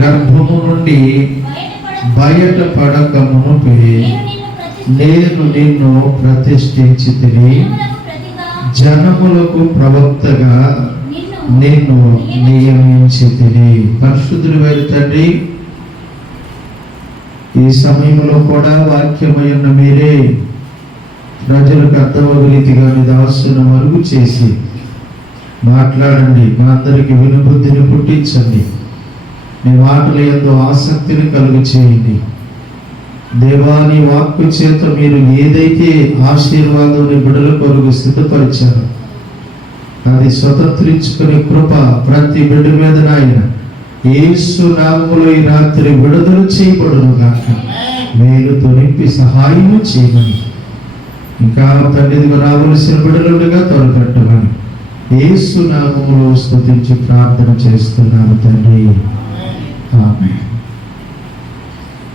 గర్భము నుండి బయటపడక మునుపే నేను నిన్ను ప్రతిష్ఠించితిని, జనములకు ప్రవక్తగా నిన్ను నియమించితిని. పరిశుద్ధుడైన తండ్రి, ఈ సమయంలో కూడా వాక్యమైన మీరే ప్రజలకు అర్థమగు రీతిగా దాసును మరుగు చేసి మాట్లాడండి. మా అందరికి వినుబుద్ధిని పుట్టించండి. నీ మాటల యందు ఆసక్తిని కలుగు చేయండి. దేవా, నీ వాక్కు చేత మీరు ఏదైతే ఆశీర్వాదం బిడ్డల కొరకు సిద్ధపరిచారో అది స్వతంత్రించుకునే కృప ప్రతి బిడ్డ మీద నాయన యేసు నామములో ఈ రాత్రి విడుదల చేయబడును గాక. మేలుతో నింపి సహాయము చేయమని, ఇంకా తండ్రికి రావలసిన బిడ్డలుగా తొలగట్టమని యేసు నామములో స్తుతించి ప్రార్థన చేస్తున్నాను తండ్రి. ఆమేన్.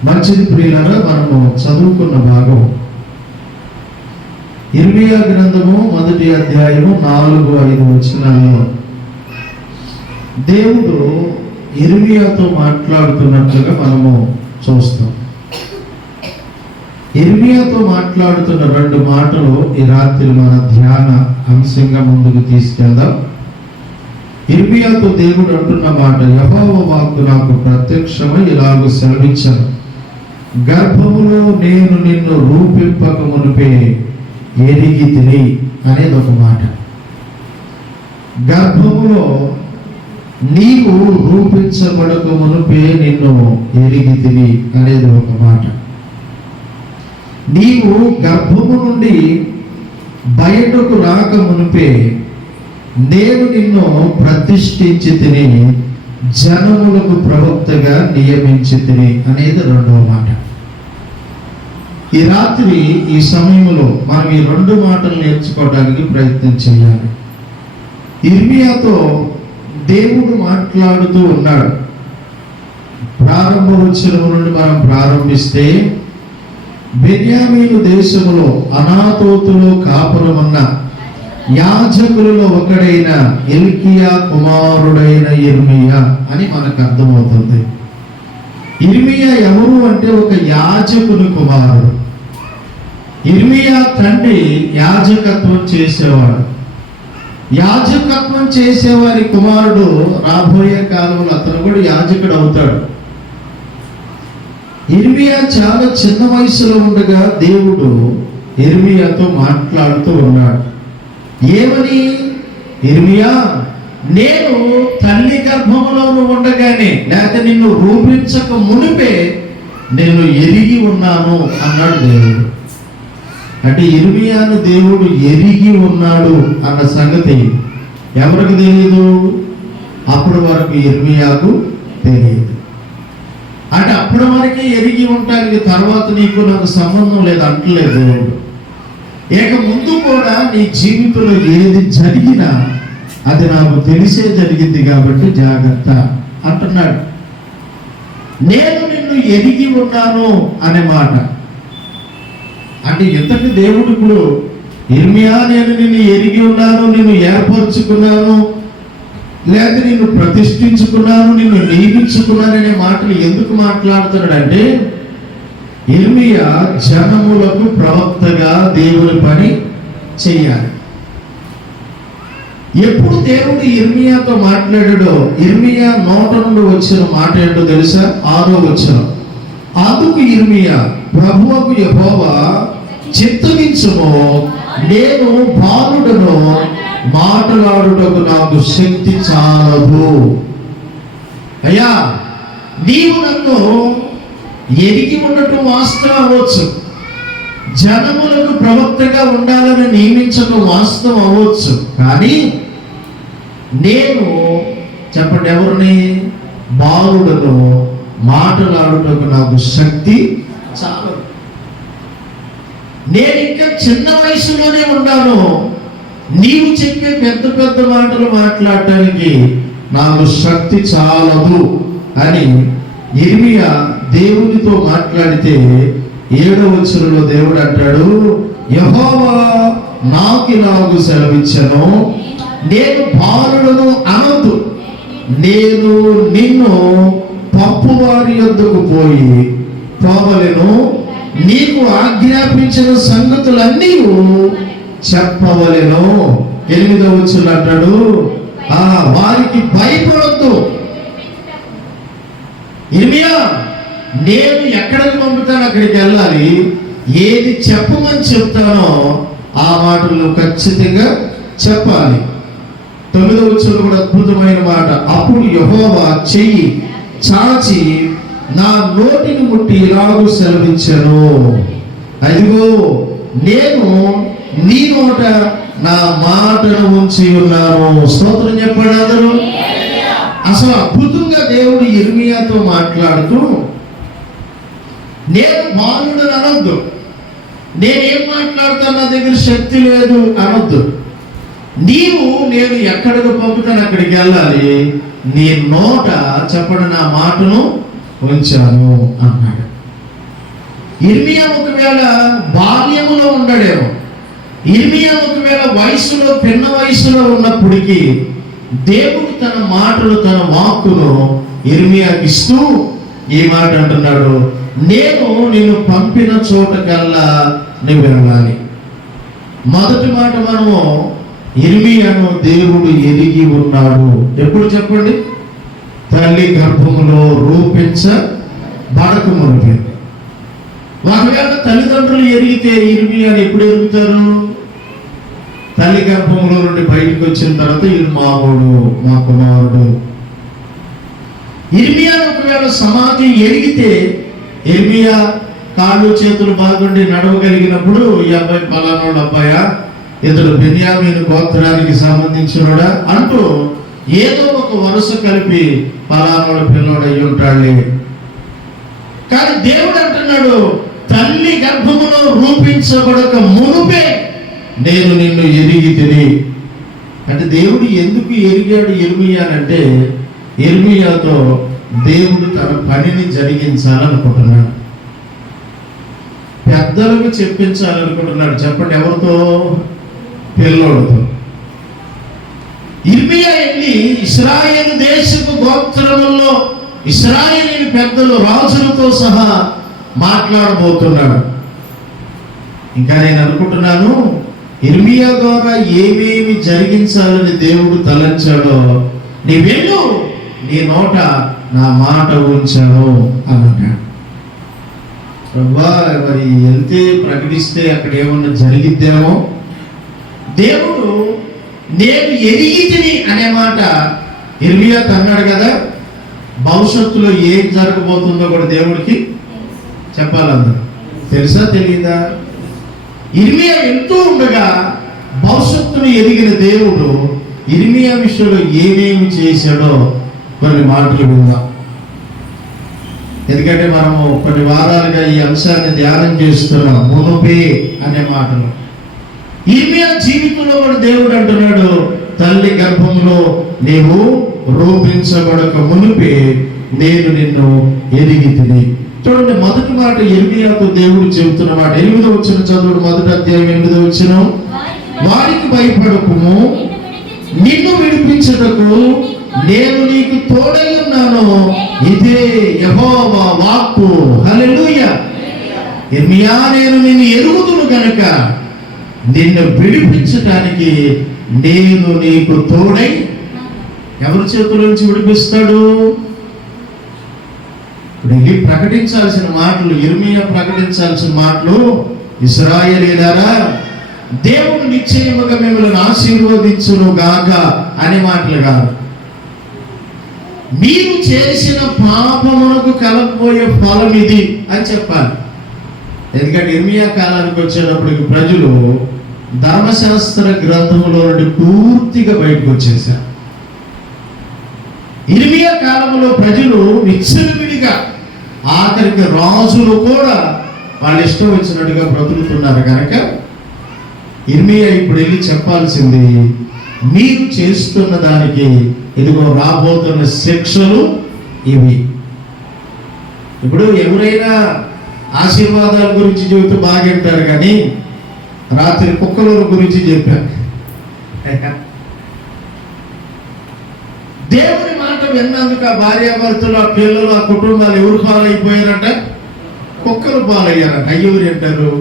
మంచిది ప్రియులారా, మనము చదువుకున్న భాగం ఇర్మియా గ్రంథము 1వ అధ్యాయము 4-5 వచనాల్లో దేవుడు ఇర్మియాతో మాట్లాడుతున్నట్లుగా మనము చూస్తాం. ఇర్మియాతో మాట్లాడుతున్న 2 మాటలు ఈ రాత్రి మన ధ్యాన అంశంగా ముందుకు తీసుకెళ్దాం. ఇర్మియాతో దేవుడు అంటున్న మాట, యెహోవా వాక్కు నాకు ప్రత్యక్షమై ఇలాగ సెలవిచ్చాను, గర్భములో నేను నిన్ను రూపింపక మునిపే ఎరిగితిని అనేది ఒక మాట. గర్భములో నీవు రూపించబడక మునిపే నిన్ను ఎరిగితిని అనేది ఒక మాట. నీవు గర్భము నుండి బయటకు రాక మునిపే నేను నిన్ను ప్రతిష్ఠించి తిని, జనములకు ప్రవక్తగా నియమించి తిని అనేది 2వ మాట. ఈ రాత్రి ఈ సమయంలో మనం ఈ 2 మాటలు నేర్చుకోవడానికి ప్రయత్నం చేయాలి. ఇర్మియాతో దేవుడు మాట్లాడుతూ ఉన్నాడు. ప్రారంభ వచనం నుండి మనం ప్రారంభిస్తే, బెన్యామీను దేశములో అనాతోతులో కాపురమున్న యాజకులలో ఒకడైన ఎల్కియా కుమారుడైన ఇర్మియా అని మనకు అర్థమవుతుంది. ఇర్మియా ఎవరు అంటే ఒక యాజకుని కుమారుడు. ఇర్మియా తండ్రి యాజకత్వం చేసేవాడు. యాజకత్వం చేసేవారి కుమారుడు రాబోయే కాలంలో అతను కూడా యాజకుడు అవుతాడు. ఇర్మియా చాలా చిన్న వయసులో ఉండగా దేవుడు ఇర్మియాతో మాట్లాడుతూ ఉన్నాడు. ఏమని? ఇర్మియా, నేను తల్లి గర్భములో ఉండగానే, లేకపోతే నిన్ను రూపించక మునిపే నేను ఎరిగి ఉన్నాను అన్నాడు దేవుడు. అంటే ఇర్మియాను దేవుడు ఎరిగి ఉన్నాడు అన్న సంగతి ఎవరికి తెలియదు? అప్పటి వరకు ఇర్మియాకు తెలియదు. అంటే అప్పటి వరకే ఎరిగి ఉంటానికి, తర్వాత నీకు నాకు సంబంధం లేదు అంటలేదు. ఇక ముందు కూడా నీ జీవితంలో ఏది జరిగినా అది నాకు తెలిసే జరిగింది కాబట్టి జాగ్రత్త అంటున్నాడు. నేను నిన్ను ఎరిగి ఉన్నాను అనే మాట అంటే ఎంతటి దేవుడు ఇప్పుడు ఇర్మియా నేను నిన్ను ఎరిగి ఉన్నాను, నిన్ను ఏర్పరచుకున్నాను, లేదా నిన్ను ప్రతిష్ఠించుకున్నాను, నిన్ను నియమించుకున్నాననే మాటలు ఎందుకు మాట్లాడుతున్నాడంటే, ఇర్మియా జనములకు ప్రవక్తగా దేవుని పని చేయాలి. ఎప్పుడు దేవుడు ఇర్మియాతో మాట్లాడాడో, ఇర్మియా నోట నుండి వచ్చిన మాట ఏంటో తెలుసా? 6వ వచనం. అందుకు ఇర్మియా, ప్రభువుకు యెహోవా చిత్తగించుము, నేను బాలుడను, మాట్లాడుటకు నాకు శక్తి చాలదు. అయ్యా, నీవు నన్ను ఎరిగి ఉండటం వాస్తవం అవ్వచ్చు, జనములకు ప్రవక్తగా ఉండాలని నియమించడం వాస్తవం అవ్వచ్చు, కానీ నేను చెప్పండి ఎవరిని? బాలుడను, మాట్లాడుటకు నాకు శక్తి చాలదు. నేను ఇంకా చిన్న వయసులోనే ఉన్నాను, నీవు చెప్పే పెద్ద పెద్ద మాటలు మాట్లాడటానికి నాకు శక్తి చాలదు అని ఇర్మియా దేవునితో మాట్లాడితే 7వ వచనంలో దేవుడు అంటాడు, యెహోవా నాకిలాగు సెలవిచ్చెను, నేను బాలులను అనొద్దు, నేను నిన్ను పప్పువారి యొద్దకు పోవలెను, నీకు ఆజ్ఞాపించిన సంగతులన్నీ చెప్పవలెను. 8వ వచనంలో అంటాడు, వారికి భయపడొద్దు. ఇర్మియా, నేను ఎక్కడికి పంపుతాను అక్కడికి వెళ్ళాలి, ఏది చెప్పమని చెప్తానో ఆ మాటలు ఖచ్చితంగా చెప్పాలి. 9వ వచనంలో కూడా అద్భుతమైన మాట, అప్పుడు యెహోవా చెయ్యి చాచి నా నోటిని ముట్టి ఇలాగూ సెలవిచ్చాను, అదిగో నేను నీ నోట నా మాటను ఉంచి ఉన్నాను. స్తోత్రం చెప్పండి అందరూ. అసలు అద్భుతంగా దేవుడు ఇర్మియాతో మాట్లాడుతూ, నేను బాలుడని అనొద్దు, నేనేం మాట్లాడతాను నా దగ్గర శక్తి లేదు అనొద్దు, నీవు నేను ఎక్కడికి పంపుతాను అక్కడికి వెళ్ళాలి, నీ నోట చెప్పండి నా మాటను ఉంచాను అన్నాడు. ఇర్మియా ఒకవేళ బాల్యములో ఉన్నాడేమో, ఇర్మియా ఒకవేళ వయసులో పిన్న వయసులో ఉన్నప్పటికీ దేవుడు తన మాటలు తన వాక్కును ఇర్మియాకి ఇస్తూ ఈ మాట అంటున్నాడు, నేను నిన్ను పంపిన చోటకల్లా నువ్వు వెళ్ళాలి. మొదటి మాట మనము ఇర్మియాను దేవుడు ఎరిగి ఉన్నాడు. ఎప్పుడు చెప్పండి? తల్లి గర్భములో రూపించబడక మునిపే. ఒకవేళ తల్లిదండ్రులు ఎరిగితే ఇర్మియాను ఎప్పుడు ఎరుగుతారు? తల్లి గర్భంలో నుండి బయటకు వచ్చిన తర్వాత ఈయన మామూడు, మా కుమారుడు. ఇర్మియా ఒకవేళ సమాజం ఎరిగితే, ఇర్మియా కాళ్ళు చేతులు బాగుండి నడవగలిగినప్పుడు ఈ అబ్బాయి పలానాడు అబ్బాయా, ఇతడు బెన్యామీను గోత్రానికి సంబంధించినోడా అంటూ ఏదో ఒక వరుస కలిపి పలానాడు పిల్లోడు అయ్యి ఉంటాడులే. కానీ దేవుడు అంటున్నాడు, తల్లి గర్భములో రూపించబడక మునుపే నేను నిన్ను ఎరిగి తిని. అంటే దేవుడు ఎందుకు ఎరిగాడు ఇర్మియానంటే, ఇర్మియాతో దేవుడు తన పనిని జరిగించాలనుకుంటున్నాడు, పెద్దలకు చెప్పించాలనుకుంటున్నాడు. చెప్పండి, ఎవరితో? పిల్లోడితో. ఇర్మియా వెళ్ళి ఇశ్రాయేలు దేశపు గోత్రముల్లో ఇశ్రాయేలు పెద్దలు రాజులతో సహా మాట్లాడబోతున్నాడు. ఇంకా నేను అనుకుంటున్నాను, ఇర్మియా ద్వారా ఏమేమి జరిగించాలని దేవుడు తలంచాడో, నీ వెళ్ళు, నీ నోట నా మాట ఉంచాను అన్నాడు. మరి వెళ్తే ప్రకటిస్తే అక్కడ ఏమన్నా జరిగిద్దేమో. దేవుడు నేను ఎరిగితిని అనే మాట ఇర్మియాకు అన్నాడు కదా, భవిష్యత్తులో ఏం జరగబోతుందో కూడా దేవుడికి చెప్పాలందరూ. తెలుసా తెలియదా? ఇర్మియా ఎంతో ఉండగా భవిష్యత్తును ఎరిగిన దేవుడు ఇర్మియా విషయంలో ఏమేమి చేశాడో కొన్ని మాటలు విందాం. ఎందుకంటే మనము కొన్ని వారాలుగా ఈ అంశాన్ని ధ్యానం చేస్తున్నాం. మునుపే అనే మాటలు ఇర్మియా జీవితంలో కూడా దేవుడు అంటున్నాడు, తల్లి గర్భంలో నీవు రూపించబడక మునుపే నేను నిన్ను ఎరిగి తిని. చూడండి, మొదటి మాట ఇర్మియాకు దేవుడు చెబుతున్న మాట 8వ వచనం చదువుడు. మొదటి అధ్యాయం 8వ వచనం, వారికి భయపడకుము, నిన్ను విడిపించుటకు నేను నీకు తోడై ఉన్నాను, ఇదే యెహోవా వాక్కు. హల్లెలూయా. ఇర్మియా, నేను నిన్ను ఎరుగుదును గనుక నిన్ను విడిపించడానికి నేను నీకు తోడై. ఎవరి చేతుల నుంచి విడిపిస్తాడు? ఇప్పుడు ప్రకటించాల్సిన మాటలు, ఇర్మియా ప్రకటించాల్సిన మాటలు, ఇశ్రాయేలీయులారా దేవుడు నిశ్చయముగా మిమ్మల్ని ఆశీర్వదించును గాక అనే మాటలు కాదు. మీరు చేసిన పాపమునకు కలగబోయే ఫలం ఇది అని చెప్పాలి. ఎందుకంటే ఇర్మియా కాలానికి వచ్చేటప్పటికి ప్రజలు ధర్మశాస్త్ర గ్రంథములో నుండి పూర్తిగా బయటకు వచ్చేసారు. ఇర్మియా కాలంలో ప్రజలు విచ్చలవిడిగా, ఆఖరికి రాజులు కూడా వాళ్ళ ఇష్టం వచ్చినట్టుగా బ్రతుకుతున్నారు కనుక ఇర్మియా ఇప్పుడు వెళ్ళి చెప్పాల్సింది, మీరు చేస్తున్న దానికి ఇదిగో రాబోతున్న శిక్షలు ఇవి. ఇప్పుడు ఎవరైనా ఆశీర్వాదాల గురించి చెబుతూ బాగా వింటారు, కానీ రాత్రి కుక్కల గురించి చెప్పాను. దేవుని మాట విన్నందుకు ఆ భార్యాభర్తలు, ఆ పిల్లలు, ఆ కుటుంబాలు ఎవరు పాలైపోయారంట? కుక్కలు పాలయ్యారంట. అయ్యవరు అంటారు,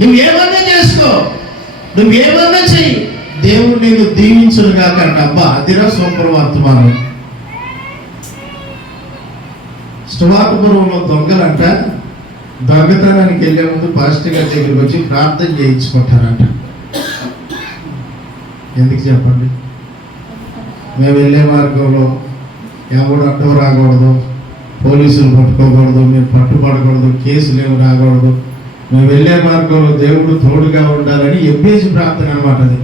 నువ్వేమన్నా చేసుకో, నువ్వేమన్నా చెయ్యి, దేవుడు నేను దీవించును కాక అంట. అబ్బా, అదిరా సూపర్ వర్తమానం. స్టవాటుపురంలో దొంగలంట దొంగతనానికి వెళ్ళే ముందు పాస్టర్ గారి దగ్గరికి వచ్చి ప్రార్థన చేయించుకుంటారంట. ఎందుకు చెప్పండి? మేము వెళ్ళే మార్గంలో ఎవడు అడ్డం రాకూడదు, పోలీసులు పట్టుకోకూడదు, మేము పట్టుబడకూడదు, కేసులు ఏమి రాకూడదు, మేము వెళ్ళే మార్గంలో దేవుడు తోడుగా ఉండాలని ఎబ్బేసి ప్రార్థన అనమాట. అది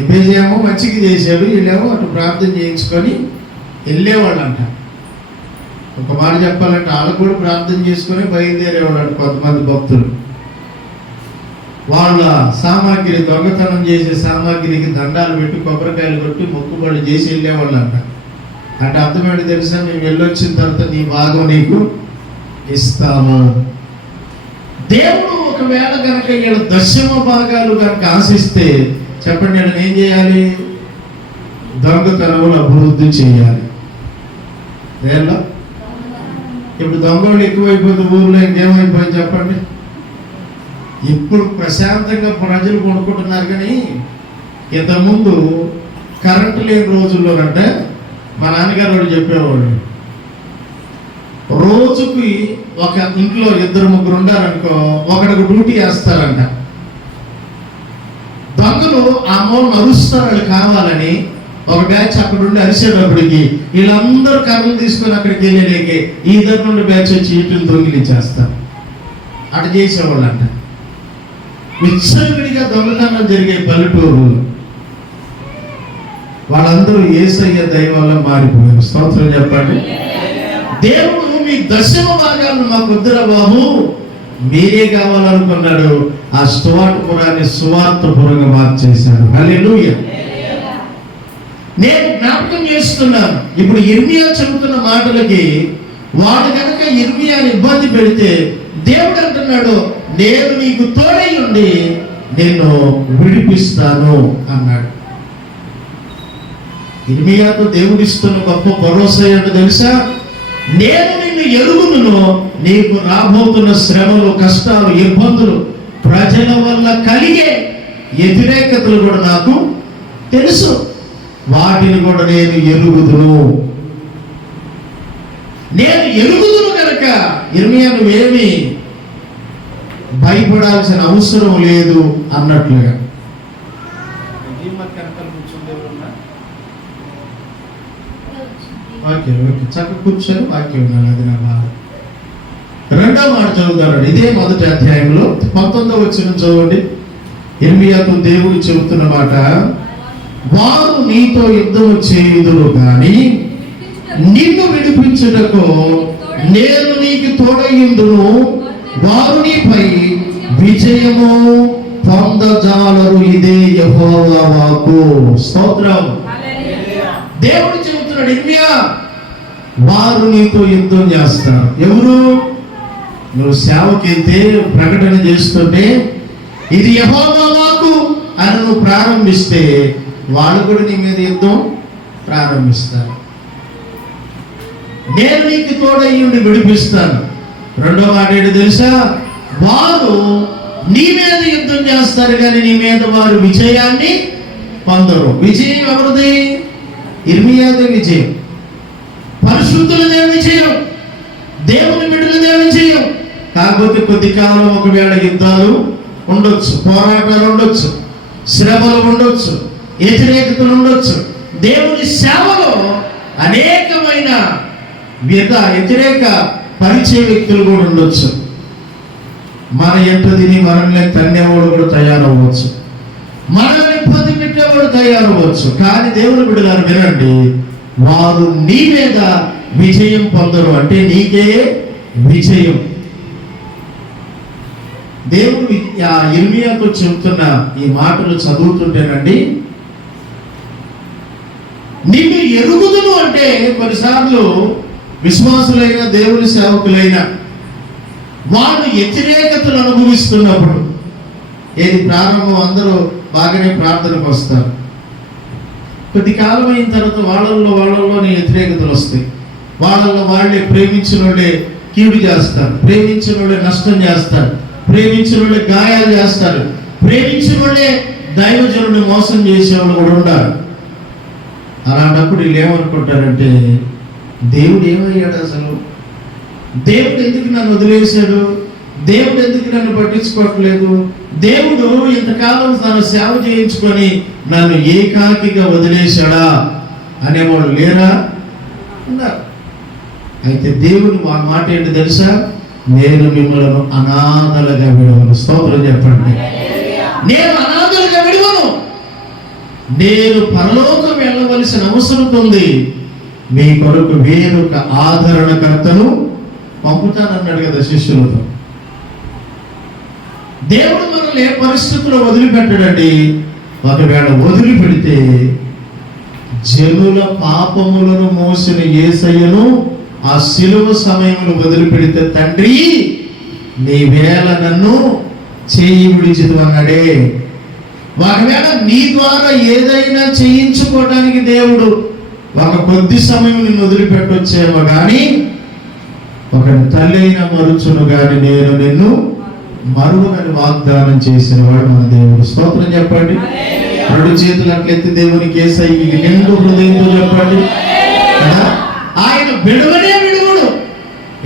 ఎబ్బేసి ఏమో మంచిగా చేశాడు, వీళ్ళేమో అటు ప్రార్థన చేయించుకొని వెళ్ళేవాళ్ళంట. ఒక మాట చెప్పాలంటే వాళ్ళు కూడా ప్రార్థన చేసుకొని బయలుదేరేవాళ్ళు కొంతమంది భక్తులు. వాళ్ళ సామాగ్రి, దొంగతనం చేసే సామాగ్రికి దండాలు పెట్టి కొబ్బరికాయలు కొట్టి మొక్కుబడులు చేసి వెళ్ళేవాళ్ళు అంట. అంటే అర్థమేంటి తెలుసా? మేము వెళ్ళొచ్చిన తర్వాత నీ భాగం నీకు ఇస్తాము. దేవుడు ఒకవేళ కనుక వీళ్ళ దశమ భాగాలు కనుక ఆశిస్తే చెప్పండి, వీళ్ళని ఏం చేయాలి? దొంగతనములు అభివృద్ధి చేయాలి. ఏళ్ళ ఇప్పుడు దొంగలు ఎక్కువైపోతే ఊర్లో ఇంకేమైపోయింది చెప్పండి? ఇప్పుడు ప్రశాంతంగా ప్రజలు కొనుక్కుంటున్నారు, కానీ ఇంతకుముందు కరెంటు లేని రోజుల్లోనంటే మా నాన్నగారు వాడు చెప్పేవాడు, రోజుకి ఒక ఇంట్లో 2-3 ఉండారనుకో, ఒకడికి డ్యూటీ వేస్తారంట. దొంగలు ఆ మూలను అరుస్తారు వాళ్ళు కావాలని. ఒక బ్యాచ్ అక్కడ ఉండి అరిసేటప్పటికి వీళ్ళందరూ కర్రలు తీసుకొని అక్కడికి వెళ్ళలేకే ఈ ఇద్దరు నుండి బ్యాచ్ వచ్చి ఇటుని దొంగిలించేస్తారు. అటు చేసేవాళ్ళు అంట. విచ్చలవిడిగా దొంగతనాలు జరిగే పల్లెటూరులో వాళ్ళందరూ యేసయ్య దయ వల్ల మారిపోయారు. స్తోత్రం చెప్పండి. దేవుడు మీ దశమ భాగాలను మాకు వద్దురా బాబు, మీరే కావాలనుకున్నాడు. ఆ స్టువార్టుపురాన్ని సువార్తపురంగా మార్చేశాడు. హల్లెలూయా. నేను జ్ఞాపకం చేస్తున్నాను, ఇప్పుడు ఇర్మియా చెబుతున్న మాటలకి వాడు కనుక ఇర్మియాని ఇబ్బంది పెడితే దేవుడు అంటున్నాడు, నేను నీకు తోడై ఉండి నేను విడిపిస్తాను అన్నాడు. ఇర్మియాతో దేవుడిస్తున్న గొప్ప భరోసా ఏంటో తెలుసా? నేను నిన్ను ఎరుగుదును, నీకు రాబోతున్న శ్రమలు, కష్టాలు, ఇబ్బందులు, ప్రజల వల్ల కలిగే వ్యతిరేకతలు కూడా నాకు తెలుసు, వాటిని కూడా నేను ఎరుగుదును. నేను ఎరుగుదును కనుక ఇర్మియా నువ్వేమి భయపడాల్సిన అవసరం లేదు అన్నట్లుగా. చక్క కూర్చొని వాక్యం వినాలి, అది నా బాధ. 2వ మాట చదువుతాడు ఇదే మొదటి అధ్యాయంలో 19వ వచనం చదవండి. ఇర్మియాతో దేవుడు చెబుతున్న మాట, వారు నీతో యుద్ధము చేయుదురు గాని నిన్ను విడిపించుటకు నేను నీకు తోడయ్యుందును, వారు నీపై విజయము పొందజాలరు, ఇదే యెహోవా వాక్కు. స్తోత్రం. దేవుడు చెబుతున్నాడు, ఇర్మియా వారు నీతో యుద్ధం చేస్తారు. ఎవరు? నువ్వు సేవకైతే ప్రకటన చేస్తుంటే ఇది యెహోవా వాక్కు అని నువ్వు ప్రారంభిస్తే వాళ్ళు కూడా నీ మీద యుద్ధం ప్రారంభిస్తారు. నేను నీకు తోడయ్యుండి విడిపిస్తాను. 2వ మాట ఏంటి తెలుసా? వారు నీ మీద యుద్ధం చేస్తారు కానీ నీ మీద వారు విజయాన్ని పొందరు. విజయం ఎవరిది? ఇర్మియాదే విజయం, పరిశుద్ధులదే విజయం, దేవుని బిడ్డలదే విజయం. కాకపోతే కొద్ది కాలం ఒకవేళ యుద్ధాలు ఉండొచ్చు, పోరాటాలు ఉండొచ్చు, శ్రమలు ఉండొచ్చు, వ్యతిరేకతలు ఉండొచ్చు. దేవుని సేవలో అనేకమైన వ్యతిరేక పరిచయ వ్యక్తులు కూడా ఉండొచ్చు. మన ఎంత తిని మనల్ని తన్నేవాడు కూడా తయారవ్వచ్చు, మనల్ని ఇబ్బంది పెట్టేవాడు తయారవ్వచ్చు. కానీ దేవుని బిడ్డలారు వినండి, వారు నీ మీద విజయం పొందరు, అంటే నీకే విజయం. దేవుడు ఇర్మియాతో చెబుతున్న ఈ మాటలు చదువుతుంటేనండి, నిన్ను ఎరుగుదును అంటే కొన్నిసార్లు విశ్వాసులైన దేవుని సేవకులైన వాళ్ళు వ్యతిరేకతలు అనుభవిస్తున్నప్పుడు, ఏది ప్రారంభం అందరూ బాగానే ప్రార్థనకు వస్తారు, కొద్ది కాలం అయిన తర్వాత వాళ్ళల్లోనే వ్యతిరేకతలు వస్తాయి. వాళ్ళల్లో వాళ్ళే ప్రేమించిన వాళ్ళే కీడు చేస్తారు, ప్రేమించిన వాళ్ళే నష్టం చేస్తారు, ప్రేమించిన వాళ్ళే గాయాలు చేస్తారు, ప్రేమించిన వాళ్ళే దైవజనుడిని మోసం చేసేవాళ్ళు కూడా ఉండాలి. అలాంటప్పుడు వీళ్ళు ఏమనుకుంటారంటే, దేవుడు ఏమయ్యాడు అసలు, దేవుడు ఎందుకు నన్ను వదిలేశాడు, దేవుడు ఎందుకు నన్ను పట్టించుకోవట్లేదు, దేవుడు ఇంతకాలం తను సేవ చేయించుకొని నన్ను ఏకాకిగా వదిలేశాడా అనేవాడు లేరా? ఉన్నారు. అయితే దేవుని మాట ఏంటి తెలుసా? నేను మిమ్మల్ని అనాథలుగా విడవను. స్తోత్రం చెప్పండి. నేను అనాథలుగా విడవను. నేను పరలోకం వెళ్ళవలసిన అవసరం ఉంది. మీ కొరకు వేరొక ఆదరణకర్తను పంపుతానన్నాడు కదా శిష్యులతో. దేవుడు మనల్ని ఏ పరిస్థితుల్లో వదిలిపెట్టడండి. ఒకవేళ వదిలిపెడితే జనుల పాపములను మోసిన యేసయ్యను ఆ శిలువ సమయంలో వదిలిపెడితే, తండ్రి నీ వేళ నన్ను చేయి విడిచిదు అన్నాడే. ఒకవేళ నీ ద్వారా ఏదైనా చేయించుకోవడానికి దేవుడు ఒక కొద్ది సమయం నిన్ను వదిలిపెట్టొచ్చేమో కానీ, ఒక తల్లి అయిన మరుచును కానీ నేను నిన్ను మరువని వాగ్దానం చేసిన వాడు మన దేవుడు. స్తోత్రం చెప్పండి. రెండు చేతులు అట్లెత్తి దేవునికి యేసయ్యకి నిండు హృదయంతో చెప్పండి. ఆయన విడవనే విడువడు.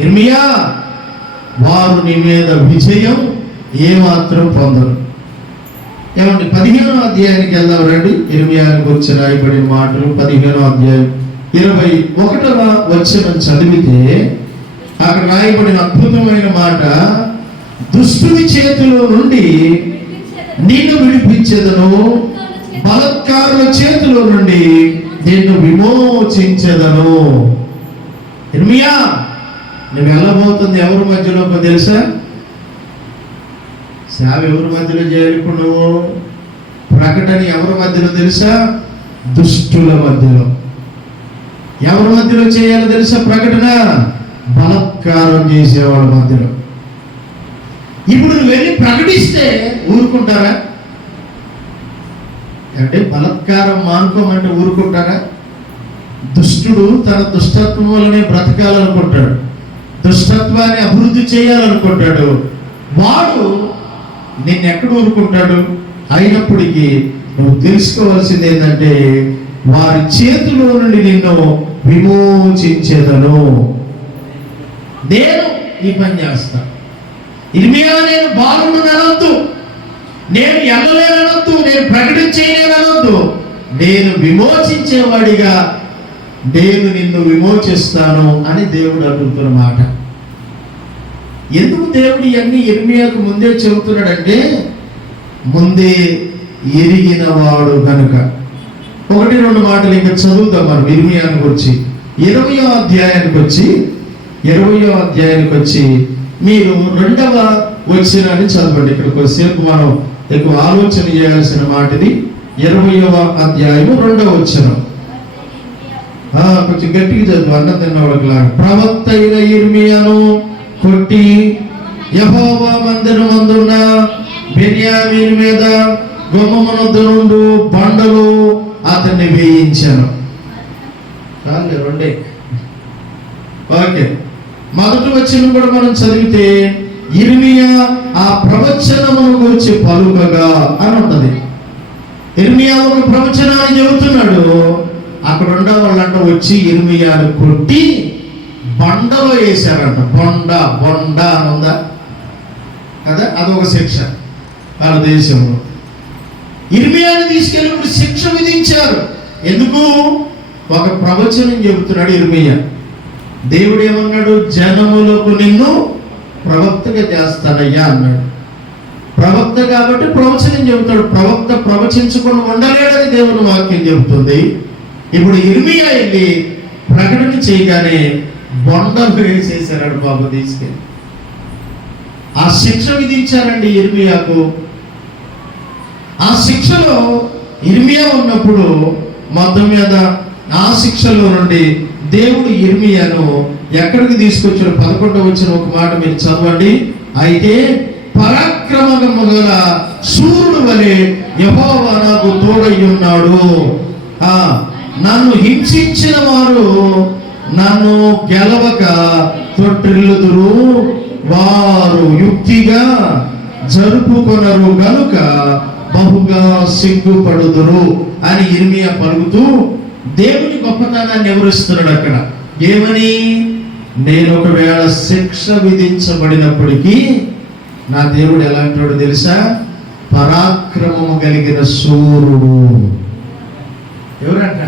ఇర్మియా, వారు నీ మీద విజయం ఏమాత్రం పొందరు. ఏమండి 15వ అధ్యాయానికి వెళ్దాం రండి. ఇర్మియాని గురించి రాయబడిన మాటలు 15వ అధ్యాయం 21వ వచనం చదివితే అక్కడ రాయబడిన అద్భుతమైన మాట, దుష్టుని చేతిలో నుండి నిన్ను విడిపించెదను, బలత్కారుల చేతిలో నుండి నిన్ను విమోచించెదను. ఇర్మియా, నువ్వు వెళ్ళబోతుంది ఎవరి మధ్యలోకి తెలుసా? సేవ ఎవరి మధ్యలో చేయాలి? ఇప్పుడు నువ్వు ప్రకటన ఎవరి మధ్యలో తెలుసా? దుష్టుల మధ్యలో. ఎవరి మధ్యలో చేయాలో తెలుసా ప్రకటన? బలత్కారం చేసేవాళ్ళ మధ్యలో. ఇప్పుడు నువ్వు వెళ్ళి ప్రకటిస్తే ఊరుకుంటారా? అంటే బలత్కారం మానుకోమంటే ఊరుకుంటారా? దుష్టుడు తన దుష్టత్వం వల్లనే బ్రతకాలనుకుంటాడు, దుష్టత్వాన్ని అభివృద్ధి చేయాలనుకుంటాడు. వాడు నిన్నెక్కడ ఊరుకుంటాడు? అయినప్పటికీ నువ్వు తెలుసుకోవాల్సింది ఏంటంటే, వారి చేతిలో నుండి నిన్ను విమోచించేదను. నేను ఈ పని చేస్తా. ఇర్మియా, నేను బాలుడు అనొద్దు, నేను ఎల్లలేనొద్దు, నేను ప్రకటన చేయలేనొద్దు. నేను విమోచించేవాడిగా నేను నిన్ను విమోచిస్తాను అని దేవుడు అడుగుతున్న మాట. ఎందుకు దేవుడు ఇవన్నీ ఇర్మియాకు ముందే చెబుతున్నాడంటే, ముందే ఎరిగిన వాడు కనుక. 1-2 మాటలు ఇంకా చదువుతాం మనం ఇర్మియాని గురించి. 20వ అధ్యాయానికి వచ్చి మీరు 2వ వచనాన్ని చదవండి. ఇక్కడ కొద్దిసేపు మనం ఎక్కువ ఆలోచన చేయాల్సిన మాటది. 20వ అధ్యాయము 2వ వచనం. కొంచెం గట్టిగా చదువు, అన్నం తిన్నవాళ్ళకి లాగా. ప్రవక్త అయిన ఇర్మియాను కొట్టి యెహోవా మందిరమందున్న బెన్యామీను మీద గుమ్మమునొద్ద నుండి బండలు అతన్ని వేయించాను. ఓకే, మొదటి వచనం కూడా మనం చదివితే ఇర్మియా ఆ ప్రవచనమును గురించి పలుకగా అని ఉంటది. ఇర్మియా ఒక ప్రవచనాన్ని చెబుతున్నాడు. అక్కడ ఉండే వాళ్ళంట వచ్చి ఇర్మియాను కొట్టి బండలో వేశారంట. బొండ అని ఉందా కదా, అదొక శిక్ష వాళ్ళ దేశంలో. ఇర్మియాను తీసుకెళ్ళినప్పుడు శిక్ష విధించారు. ఎందుకు? ఒక ప్రవచనం చెబుతున్నాడు ఇర్మియా. దేవుడు ఏమన్నాడు? జనములకు నిన్ను ప్రవక్తగా చేస్తానయ్యా అన్నాడు. ప్రవక్త కాబట్టి ప్రవచనం చెబుతాడు. ప్రవక్త ప్రవచించకుండా ఉండలేడని దేవుని వాక్యం చెబుతుంది. ఇప్పుడు ఇర్మియా వెళ్ళి ప్రకటన చేయగానే బొండలు వేసేసాడు బాబు తీసుకెళ్ళి. ఆ శిక్ష విధించారండి ఇర్మియాకు. ఆ శిక్షలో ఇర్మియా ఉన్నప్పుడు మొత్తం మీద ఆ శిక్షలో నుండి దేవుడు యిర్మీయాను ఎక్కడికి తీసుకొచ్చిన 11వ వచనం ఒక మాట మీరు చదవండి. అయితే పరాక్రమము గల సూర్యుడు వలె యెహోవా నాకు తోడై ఉన్నాడు. నన్ను హింసించిన వారు నన్ను గెలవక తొట్టిల్లుదురు, వారు యుక్తిగా జరుపుకొనరు గనుక బహుగా సిగ్గుపడుదురు అని యిర్మీయా పలుకుతూ దేవుని గొప్పతనాన్ని వివరిస్తున్నాడు. అక్కడ ఏమని, నేను ఒకవేళ శిక్ష విధించబడినప్పటికీ నా దేవుడు ఎలాంటివాడు తెలుసా? పరాక్రమము కలిగిన సూర్యుడు. ఎవరంట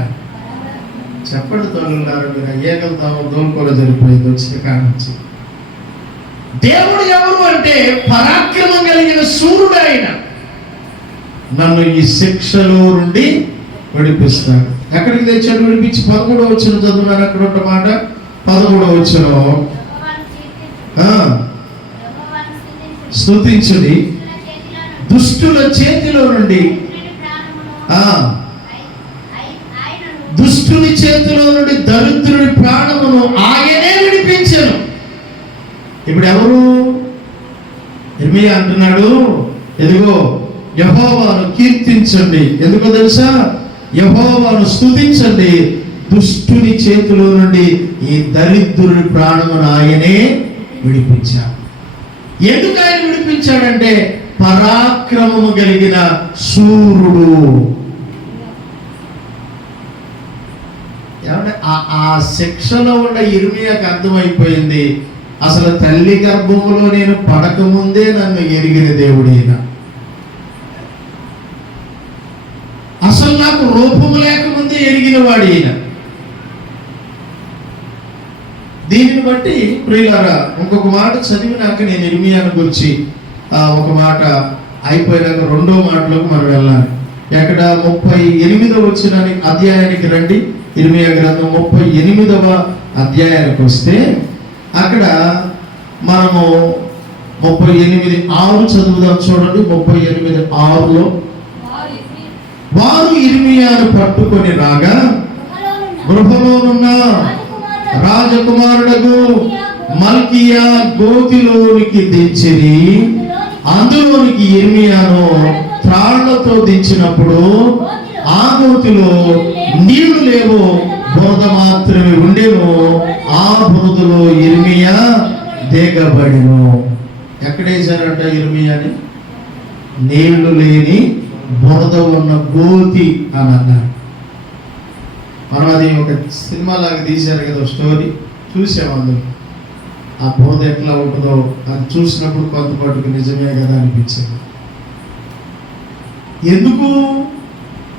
చెప్పండి తోలున్నారు మీరు. ఏకల్తాము దోల్కోలో జరిగిపోయింది వచ్చిన కానించి. దేవుడు ఎవరు అంటే పరాక్రమం కలిగిన సూర్యుడు. ఆయన నన్ను ఈ శిక్షలో నుండి విడిపిస్తాడు. ఎక్కడికి తెచ్చాడు విడిపించి? 13వ వచనం చదువున్నారు. అక్కడ ఒక మాట 13వ వచనం, స్తుతించుడి, దుష్టుల చేతిలో నుండి, దుష్టుని చేతిలో నుండి దరిద్రుడి ప్రాణమును ఆయనే విడిపించెను. ఇప్పుడు ఎవరు? యిర్మీయా అంటున్నాడు, ఎదిగో యెహోవాను కీర్తించండి. ఎందుకో తెలుసా? యెహోవాను స్తుతించండి, దుష్టుని చేతిలో నుండి ఈ దరిద్రుని ప్రాణమును ఆయనే విడిపించాడు. ఎందుకు ఆయన విడిపించాడంటే పరాక్రమము కలిగిన సూర్యుడు. ఏమంటే ఆ శిక్షలో ఉన్న యిర్మీయాకు అర్థమైపోయింది, అసలు తల్లి గర్భములో నేను పడకముందే నన్ను ఎరిగిన దేవుడైన, అసలు నాకు రూపము లేకముందే ఎరిగిన వాడు ఈయన. దీనిని బట్టి ప్రియులారా ఇంకొక మాట చదివినాక నేను యిర్మీయాను గురించి ఒక మాట అయిపోయినాక 2వ మాటలోకి మనం వెళ్ళాలి. ఎక్కడ 38వ వచనానికి అధ్యాయానికి రండి. యిర్మీయా గ్రంథం 38వ అధ్యాయానికి వస్తే అక్కడ మనము 38:6 చదువుదాం. చూడండి 38:6లో, వారు యిర్మీయాను పట్టుకొని రాగా గృహలోనున్న రాజకుమారుడగు మల్కియా గోతిలోనికి దించిరి. అందులోనికి యిర్మీయాను త్రాళ్లతో దించినప్పుడు ఆ గోతిలో నీళ్లు లేవు, బురద మాత్రమే ఉండేను. ఆ బురదలో యిర్మీయా దిగబడెను. ఎక్కడేశారంట యిర్మీయాని? నీళ్లు లేని బురద ఉన్న గోతి అని అన్నారు. మనం అది ఒక సినిమా లాగా తీశారు కదా, స్టోరీ చూసాము. అందులో ఆ బురద ఎట్లా ఉంటుందో అది చూసినప్పుడు కొంతపాటుకు నిజమే కదా అనిపించింది. ఎందుకు?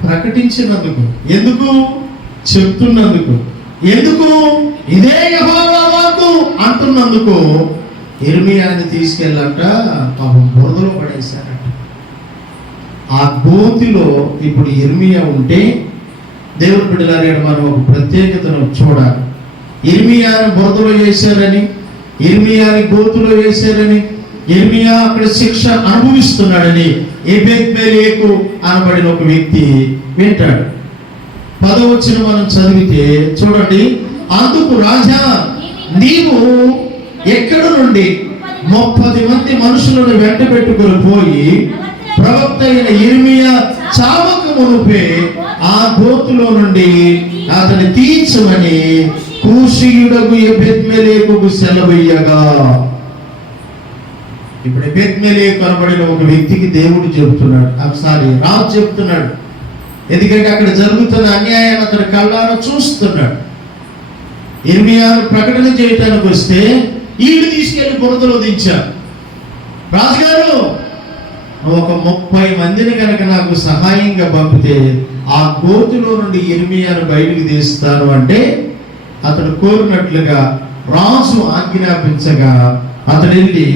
ప్రకటించినందుకు, ఎందుకు చెప్తున్నందుకు, ఎందుకు ఇదే యెహోవా వాక్కు అంటున్నందుకు యిర్మీయాని తీసుకెళ్ళంట పాపం బురదలో పడేశారట. ఆ గోతిలో ఇప్పుడు యిర్మీయా ఉంటే దేవుని బిడ్డలారా మనం ఒక ప్రత్యేకతను చూడాలి. యిర్మీయాని బురదలో వేశారని, యిర్మీయాని గోతులో వేశారని, యిర్మీయా అక్కడ శిక్ష అనుభవిస్తున్నాడని ఎబెద్మెలెకు అనబడిన ఒక వ్యక్తి వింటాడు. 10వ వచనం మనం చదివితే చూడండి, అందుకు రాజా నీవు ఎక్కడ నుండి 30 మంది మనుషులను వెంట పెట్టుకుని పోయి ప్రవక్త అయిన యిర్మీయా చావక మునుపే ఆ గోతులో నుండి అతని తీర్చమని కూషీయుడగు ఎబెద్మెలెకుకు సెలవయ్యగా. ఇప్పుడు ఎబెద్మెలెకు అనబడిన ఒక వ్యక్తికి దేవుడు చెబుతున్నాడు, రాజు చెప్తున్నాడు. ఎందుకంటే అక్కడ జరుగుతున్న అన్యాయాన్ని అతడు కళ్ళారా చూస్తున్నాడు. యిర్మీయాను ప్రకటన చేయటానికి వస్తే వీళ్ళు తీసుకెళ్లి బురదలో దించారు. రాజుగారు ఒక 30 మందిని కనుక నాకు సహాయంగా పంపితే ఆ గోతులో నుండి యిర్మీయాను బయటికి తీస్తాను అంటే అతడు కోరినట్లుగా రాజు ఆజ్ఞాపించగా అతడు వెళ్ళి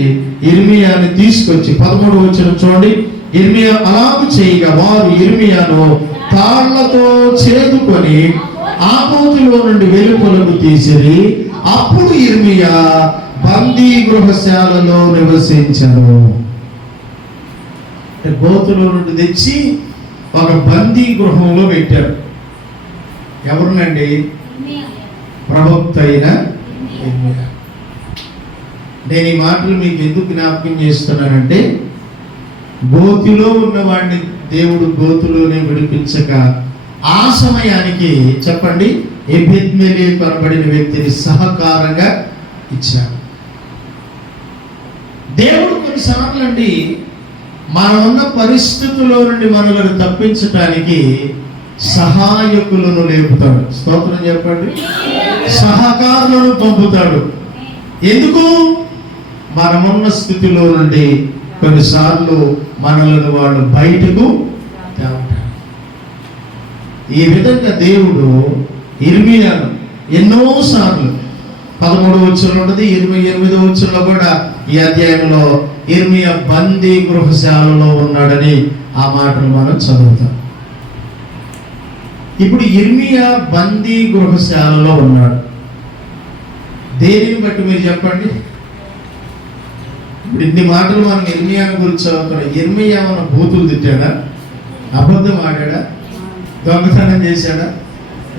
యిర్మీయాను తీసుకొచ్చి 13వ వచనం చూడండి. యిర్మీయా అలాగు చేయగా వారు యిర్మీయాను తాళ్లతో చేదుకొని ఆ గోతులో నుండి వెలుపలకు తీసిరి. అప్పుడు యిర్మీయా బందీ గృహశాలలో నివసించను. గోతులో నుండి తెచ్చి ఒక బందీ గృహంలో పెట్టారు. ఎవరినండి? ప్రవక్త అయిన ఇర్మియా. నేను ఈ మాటలు మీకు ఎందుకు జ్ఞాపకం చేస్తున్నానంటే, గోతిలో ఉన్నవాడిని దేవుడు గోతులోనే విడిపించక ఆ సమయానికి చెప్పండి ఎబెద్మెలెకు అనబడిన వ్యక్తిని సహకారంగా ఇచ్చాడు. దేవుడు కొన్నిసార్లు అండి మనం ఉన్న పరిస్థితుల్లో నుండి మనలను తప్పించడానికి సహాయకులను లేపుతాడు. స్తోత్రం చెప్పండి. సహకారులను పంపుతాడు. ఎందుకు? మనమున్న స్థితిలో నుండి కొన్నిసార్లు మనలను వాళ్ళు బయటకు తేవటాడు. ఈ విధంగా దేవుడు ఇర్మియాను ఎన్నోసార్లు 13వ వచనంలో ఉన్నది, 28వ వచనంలో కూడా ఈ అధ్యాయంలో ఇర్మియా బందీ గృహశాలలో ఉన్నాడని ఆ మాటను మనం చదువుతాం. ఇప్పుడు ఇర్మియా బందీ గృహశాలలో ఉన్నాడు. దేనిని బట్టి మీరు చెప్పండి? ఇప్పుడు ఇన్ని మాటలు మనం ఇర్మియాను గురించి చదువుతున్నాం. ఇర్మియా ఏమన్నా బూతులు తిట్టాడా? అబద్ధం ఆడాడా? దొంగతనం చేశాడా?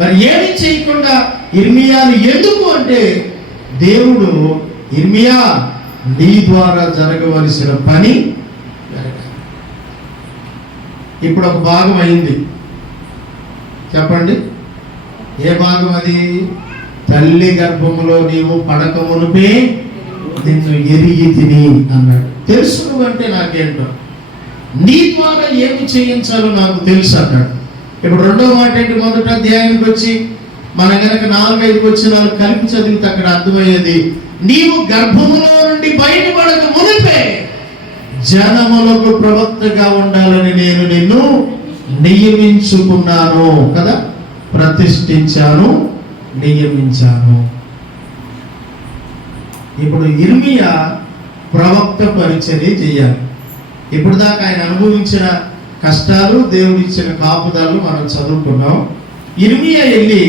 మరి ఏమి చేయకుండా ఇర్మియాను ఎందుకు అంటే, దేవుడు ఇర్మియా నీ ద్వారా జరగవలసిన పని జరగాలి. ఇప్పుడు ఒక భాగం అయింది. చెప్పండి ఏ భాగం అది? తల్లి గర్భములో నీవు పడక మునుపే నిన్ను ఎరిగి తిని అన్నాడు. తెలుసు నువ్వంటే నాకేంటో, నీ ద్వారా ఏమి చేయించాలో నాకు తెలుసు అన్నాడు. ఇప్పుడు రెండో మాట ఏంటి? మొదటి అధ్యాయానికి వచ్చి మన కనుక 4-5 వచనాలు కలిపి చదివితే అక్కడ అర్థమయ్యేది, నీవు గర్భములో నుండి బయటపడక మునిపే జనములకు ప్రవక్తగా ఉండాలని నేను నిన్ను నియమించుకున్నాను కదా, ప్రతిష్ఠించాను, నియమించాను. ఇప్పుడు ఇర్మియా ప్రవక్త పరిచర్య చేయాలి. ఇప్పుడు దాకా ఆయన అనుభవించిన కష్టాలు, దేవుడిచ్చిన కాపుదాలు మనం చదువుకున్నాం. ఇర్మియా వెళ్ళి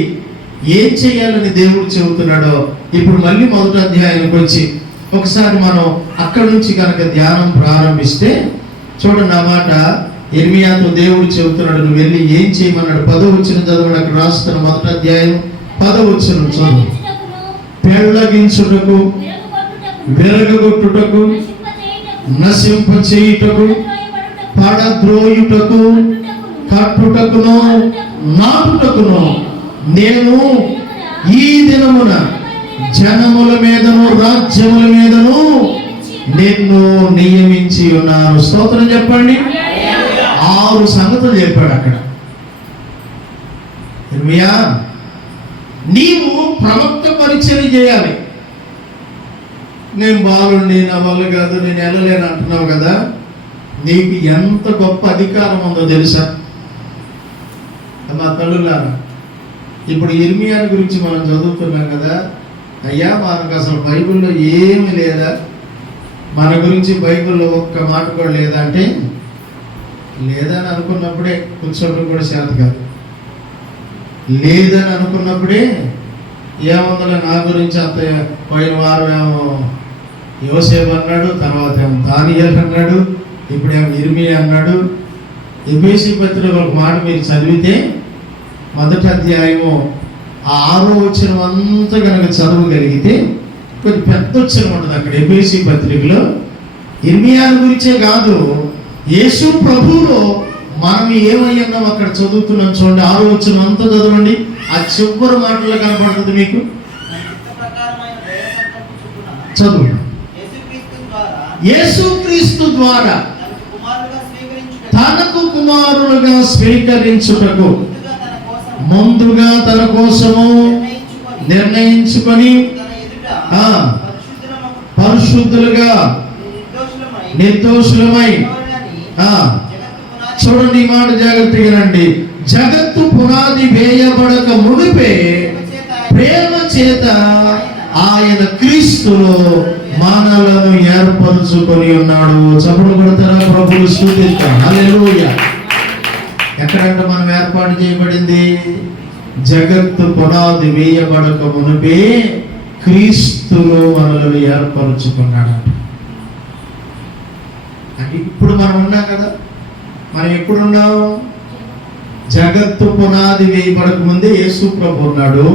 ఏం చేయాలని దేవుడు చెబుతున్నాడో ఇప్పుడు మళ్ళీ మొదటి అధ్యాయానికి వచ్చి ఒకసారి మనం అక్కడి నుంచి కనుక ధ్యానం ప్రారంభిస్తే చూడండి. ఆ మాట ఇర్మియాతో దేవుడు చెబుతున్నాడు, నువ్వు వెళ్ళి ఏం చేయమన్నాడు. 10వ వచనం చదవండి. అక్కడ రాస్తున్న మొదటి అధ్యాయం 10వ వచనం చదువు. పెళ్ళగించుటకు, విరగగొట్టుటకు, నశింప చేయుటకు, పడద్రోయుటకు, కట్టుటకును, నాటుటకును నేను ఈ దినమున జనముల మీదను రాజ్యముల మీదను నిన్ను నియమించి ఉన్నాను. స్తోత్రం చెప్పండి. 6 సంగతులు చెప్పాడు అక్కడ. ఇర్మియా నీవు ప్రవక్త పరిచర్య చేయాలి. నేను బాలుండి, నా వల్ల కాదు, నేను వెళ్ళలేను అంటున్నావు కదా, నీకు ఎంత గొప్ప అధికారం ఉందో తెలుసా? మా తల్లులారా, ఇప్పుడు ఇర్మియాని గురించి మనం చదువుతున్నాం కదా, అయ్యా మనకు అసలు బైబిల్లో ఏమి లేదా, మన గురించి బైబిల్లో ఒక్క మాట కూడా లేదా అంటే, లేదని అనుకున్నప్పుడే కూర్చోవడం కూడా చేత కాదు. లేదని అనుకున్నప్పుడే ఏముందో నా గురించి అంత, పోయిన వారం ఏమో యోసేపు అన్నాడు, తర్వాత ఏమో దానియేలు అన్నాడు, ఇప్పుడేమో ఇర్మియా అన్నాడు. ఎఫెసీ పత్రికలో ఒక మాట మీరు చదివితే మొదటి అధ్యాయము 6వ వచనం అంతా కనుక చదవగలిగితే కొంచెం పెద్ద వచనం ఉంటుంది అక్కడ ఎఫెసీ పత్రికలో. ఇర్మియాను గురించే కాదు, యేసు ప్రభువులో మనం ఏమయ్యాం అక్కడ చదువుతున్నాం. చూడండి 6వ వచనం అంతా చదవండి. ఆ చివరి మాటలు కనపడుతుంది మీకు. చదువు. యేసుక్రీస్తు ద్వారా తనకు కుమారులుగా స్వీకరించుటకు ముందుగా తన కోసము నిర్ణయించుకొని పరిశుద్ధులుగా నిర్దోషులమై, చూడండి ఈ మాట జాగ్రత్తగా రండి, జగత్తు పునాది వేయబడక మునిపే ప్రేమ చేత ఆయన క్రీస్తులో మానవులను ఏర్పరచుకొని ఉన్నాడు. చప్పుడు కొడతారా? ప్రభువు స్తుతిద్దాం. హల్లెలూయా. ఎక్కడంటే మనం ఏర్పాటు చేయబడింది? జగత్తు పునాది వేయబడక మునిపే క్రీస్తులో మనలను ఏర్పరచుకున్నాడు. అంటే ఇప్పుడు మనం ఉన్నాం కదా. మనం ఎప్పుడున్నాం? జగత్తు పునాది వేయబడక ముందే యేసు ప్రభు ఉన్నాడు.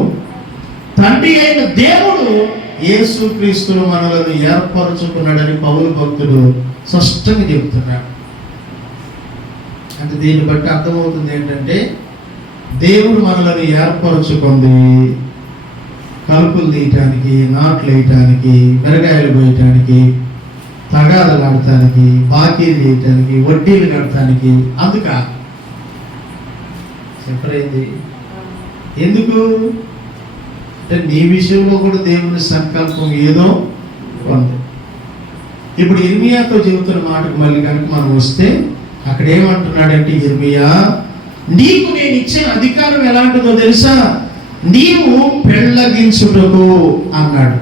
తండ్రి అయిన దేవుడు యేసు క్రీస్తును మనలను ఏర్పరచుకున్నాడని పౌలు భక్తుడు స్పష్టంగా చెబుతున్నాడు. అంటే దీన్ని బట్టి అర్థమవుతుంది ఏంటంటే, దేవుడు మనలను ఏర్పరచుకుంది కలుపులు తీయటానికి, నాట్లు వేయటానికి, మిరగాయలు పోయటానికి, తగాదలాడటానికి, బాకీలు చేయటానికి, వడ్డీలు కట్టడానికి. అందుక చెప్పలేదు ఎందుకు అంటే నీ విషయంలో కూడా దేవుని సంకల్పం ఏదో ఉంది. ఇప్పుడు ఇర్మియాతో చెబుతున్న మాటకు మళ్ళీ కనుక మనం వస్తే అక్కడ ఏమంటున్నాడంటే, ఇర్మియా నీకు నేను ఇచ్చే అధికారం ఎలాంటిదో తెలుసా? నీవు పెళ్ళగించుటకు అన్నాడు,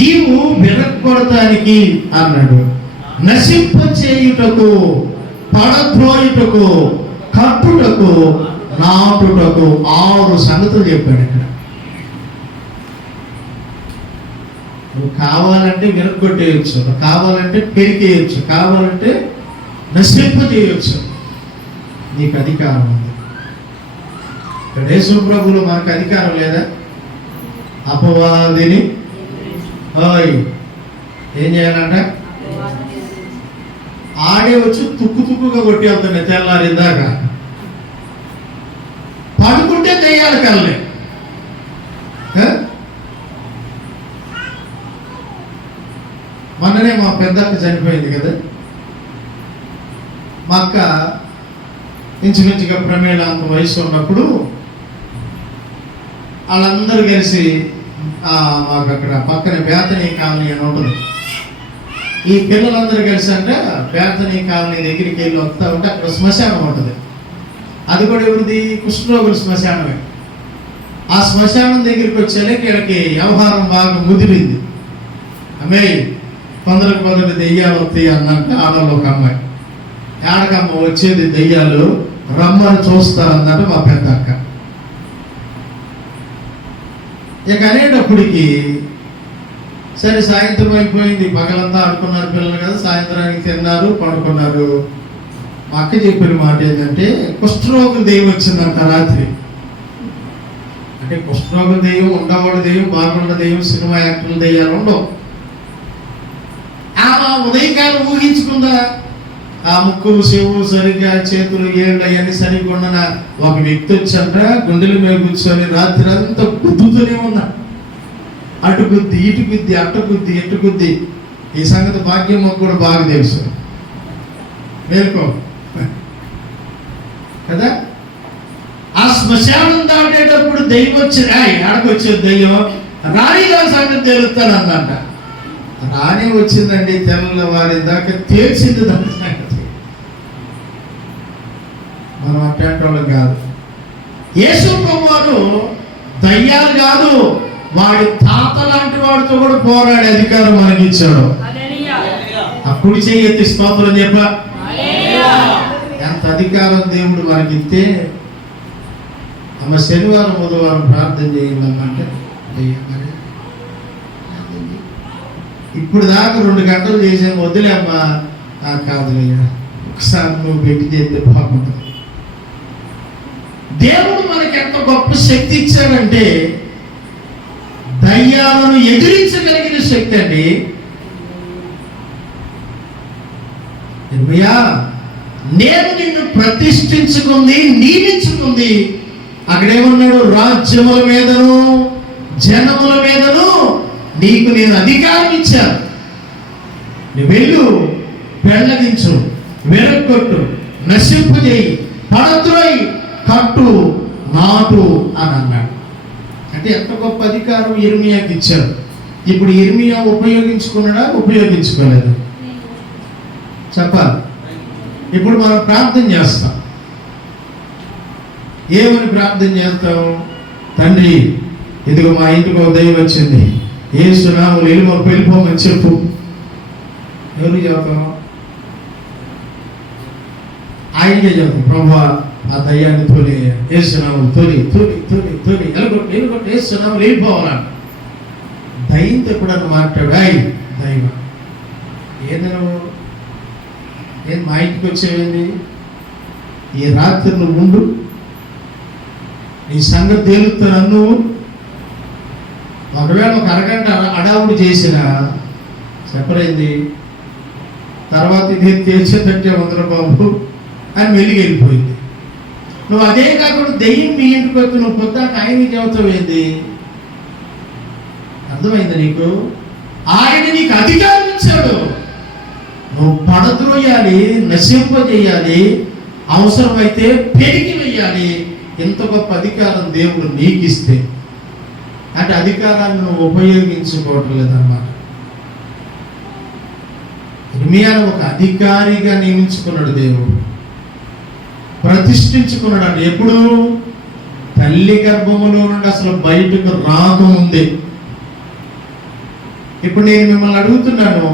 నీవు విరగొడటానికి అన్నాడు, నశింప చేయుటకు, పడద్రోయుటకు, కట్టుటకు, నాటుటకు 6 సంగతులు చెప్పాడు. ఇక్కడ నువ్వు కావాలంటే విరగొట్టేయచ్చు, కావాలంటే పెరికేయచ్చు, కావాలంటే నశింప చేయొచ్చు. నీకు అధికారం ఉంది. ఇక్కడ యేసు ప్రభువులో మనకు అధికారం లేదా? అపవాదిని ఏం చేయాలంట? ఆడే వచ్చి తుక్కుగా కొట్టి వెళ్తున్నాయి తెల్లారి దాకా. పడుకుంటే దెయ్యాలు కల్లే. మొన్ననే మా పెద్దక్క చనిపోయింది కదా. మా అక్క ఇంచుమించుగా ప్రమేళ అంత వయసు ఉన్నప్పుడు వాళ్ళందరూ కలిసి మాకు అక్కడ పక్కన బేతనీ కాలనీ అని ఉంటుంది. ఈ పిల్లలందరూ కలిసి అంటే బేతనీ కాలనీ దగ్గరికి వెళ్ళి వస్తూ ఉంటే అక్కడ శ్మశానం ఉంటుంది. అది కూడా ఎవరిది? కుష్ఠరోగుల శ్మశానమే. ఆ శ్మశానం దగ్గరికి వచ్చేలకి వీళ్ళకి వ్యవహారం బాగా ముదిరింది. అమ్మాయి కొందరికి దెయ్యాలు వస్తాయి అన్నంటే ఆడలో ఒక అమ్మాయి, ఏడకమ్మ వచ్చేది దెయ్యాలు రమ్మని చూస్తారన్నట్టు మా పెద్ద అక్క. ఇక అనేటప్పటికి సరే సాయంత్రం అయిపోయింది, పగలంతా ఆడుకున్నారు పిల్లలు కదా, సాయంత్రానికి తిన్నారు, పడుకున్నారు. మా అక్క చెప్పిన మాట ఏంటంటే, కుష్ఠరోగుల దెయ్యం వచ్చిందంట రాత్రి. అంటే కుష్ఠరోగుల దెయ్యం, ఉండవాళ్ళ దెయ్యం, బాగుండ దెయ్యం, సినిమా యాక్టర్ల దెయ్యాలు ఉండవు. ఆమె ఉదయకాలం ఊహించుకుందా, ఆ ముక్కు చెవు సరిగ్గా, చేతులు ఏళ్ళు అవన్నీ సరిగ్గా ఉన్న ఒక వ్యక్తి వచ్చంట గుండెల మీద కూర్చొని రాత్రి అంతా గుద్దుతూనే ఉన్నా. అటు గుద్ది, ఇటు గుద్ది, అటు గుద్ది, ఎటు గుద్ది. ఈ సంగతి భాగ్యం కూడా బాగా తెలుసు. మేల్కో కదా. ఆ శ్మశానం దాటేటప్పుడు దెయ్యం వచ్చి ఆడకొచ్చేది దెయ్యం రాణిగా సంగతి తెలుస్తాను అన్నట. రాణి వచ్చిందండి, తెల్లవారి దాకా తేల్చింది దాని సంగతి. మనం అట్లాంటి వాళ్ళు కాదు. యేసు ప్రభువారు దయ్యాలు కాదు, వాడి తాత లాంటి వాడితో కూడా పోరాడే అధికారం మనకి ఇచ్చాడు. ఆ కుడి చెయ్యి స్తోత్రం చెప్ప. ఎంత అధికారం దేవుడు మనకిస్తే. అమ్మ శనివారం బుధవారం ప్రార్థన చేయాలమ్మంటే ఇప్పుడు దాకా 2 గంటలు చేసాను, వద్దులే అమ్మా. కాదులయ్యా, ఒకసారి నువ్వు పెట్టి చేస్తే బాగుంటుంది. దేవుడు మనకి ఎంత గొప్ప శక్తి ఇచ్చాడంటే, దయ్యాలను ఎదిరించగలిగిన శక్తి అండి. నేను నిన్ను ప్రతిష్ఠించుకుంది, నియమించుకుంది. అక్కడేమన్నాడు? రాజ్యముల మీదను జనముల మీదను నీకు నేను అధికారం ఇచ్చాను. నువ్వు వెళ్ళు, పెళ్ళగించు, విరగొట్టు, నశింపజేయి, పడద్రోయి, కట్టు, నాటు అని అన్నాడు. అంటే ఎంత గొప్ప అధికారం ఇర్మియాకి ఇచ్చారు. ఇప్పుడు ఇర్మియా ఉపయోగించుకున్నాడా? ఉపయోగించుకోలేదు. చెప్పాలి. ఇప్పుడు మనం ప్రార్థన చేస్తాం. ఏమని ప్రార్థన చేస్తాం? తండ్రి, ఇదిగో మా ఇంటికి ఒక దయ్యం వచ్చింది, యేసు నామములో వెళ్ళిపోమని చెప్పు. ఎవరు చెబుతాం? ఆయనకే చెబుతాం. ప్రభువా, ఆ దయ్యాన్ని తోలి, యేసు నామములో తోలి తోలి తోలి తోలి ఎలుగొట్టి యేసు నామములో వెళ్ళిపోవాలని. దయ్యంతో ఎప్పుడన్నా మాట్లాడు, దైవం ఏంది నువ్వు ఏం మా ఇంటికి వచ్చేవేంది? ఈ రాత్రి నువ్వు ఉండు, ఈ సంగతి తేలుతున్నాను నువ్వు. ఒకవేళ ఒక అరగంట అడావుడు చేసిన చెప్పరైంది, తర్వాత ఇది తేల్చేటట్టే ఉందర బాబు అని వెలిగి వెళ్ళిపోయింది. నువ్వు అదే కాకుండా దెయ్యం మీ ఇంటికి వచ్చి నువ్వు పొద్దాక ఆయన చెబుతావు ఏంది? అర్థమైంది నీకు? ఆయన నీకు అధికారం ఇచ్చాడు. నువ్వు పడద్రోయాలి, నశింపజేయాలి, అవసరమైతే పెరిగి వేయాలి. ఎంత గొప్ప అధికారం దేవుడు నీకు ఇస్తే అంటే అధికారాన్ని నువ్వు ఉపయోగించుకోవటం లేదన్నమాట. ఇర్మియాను ఒక అధికారిగా నియమించుకున్నాడు దేవుడు, ప్రతిష్ఠించుకున్నాడు. అంటే ఎప్పుడు? తల్లి గర్భములో నుండి అసలు బయటకు రాకముందే. ఇప్పుడు నేను మిమ్మల్ని అడుగుతున్నాను,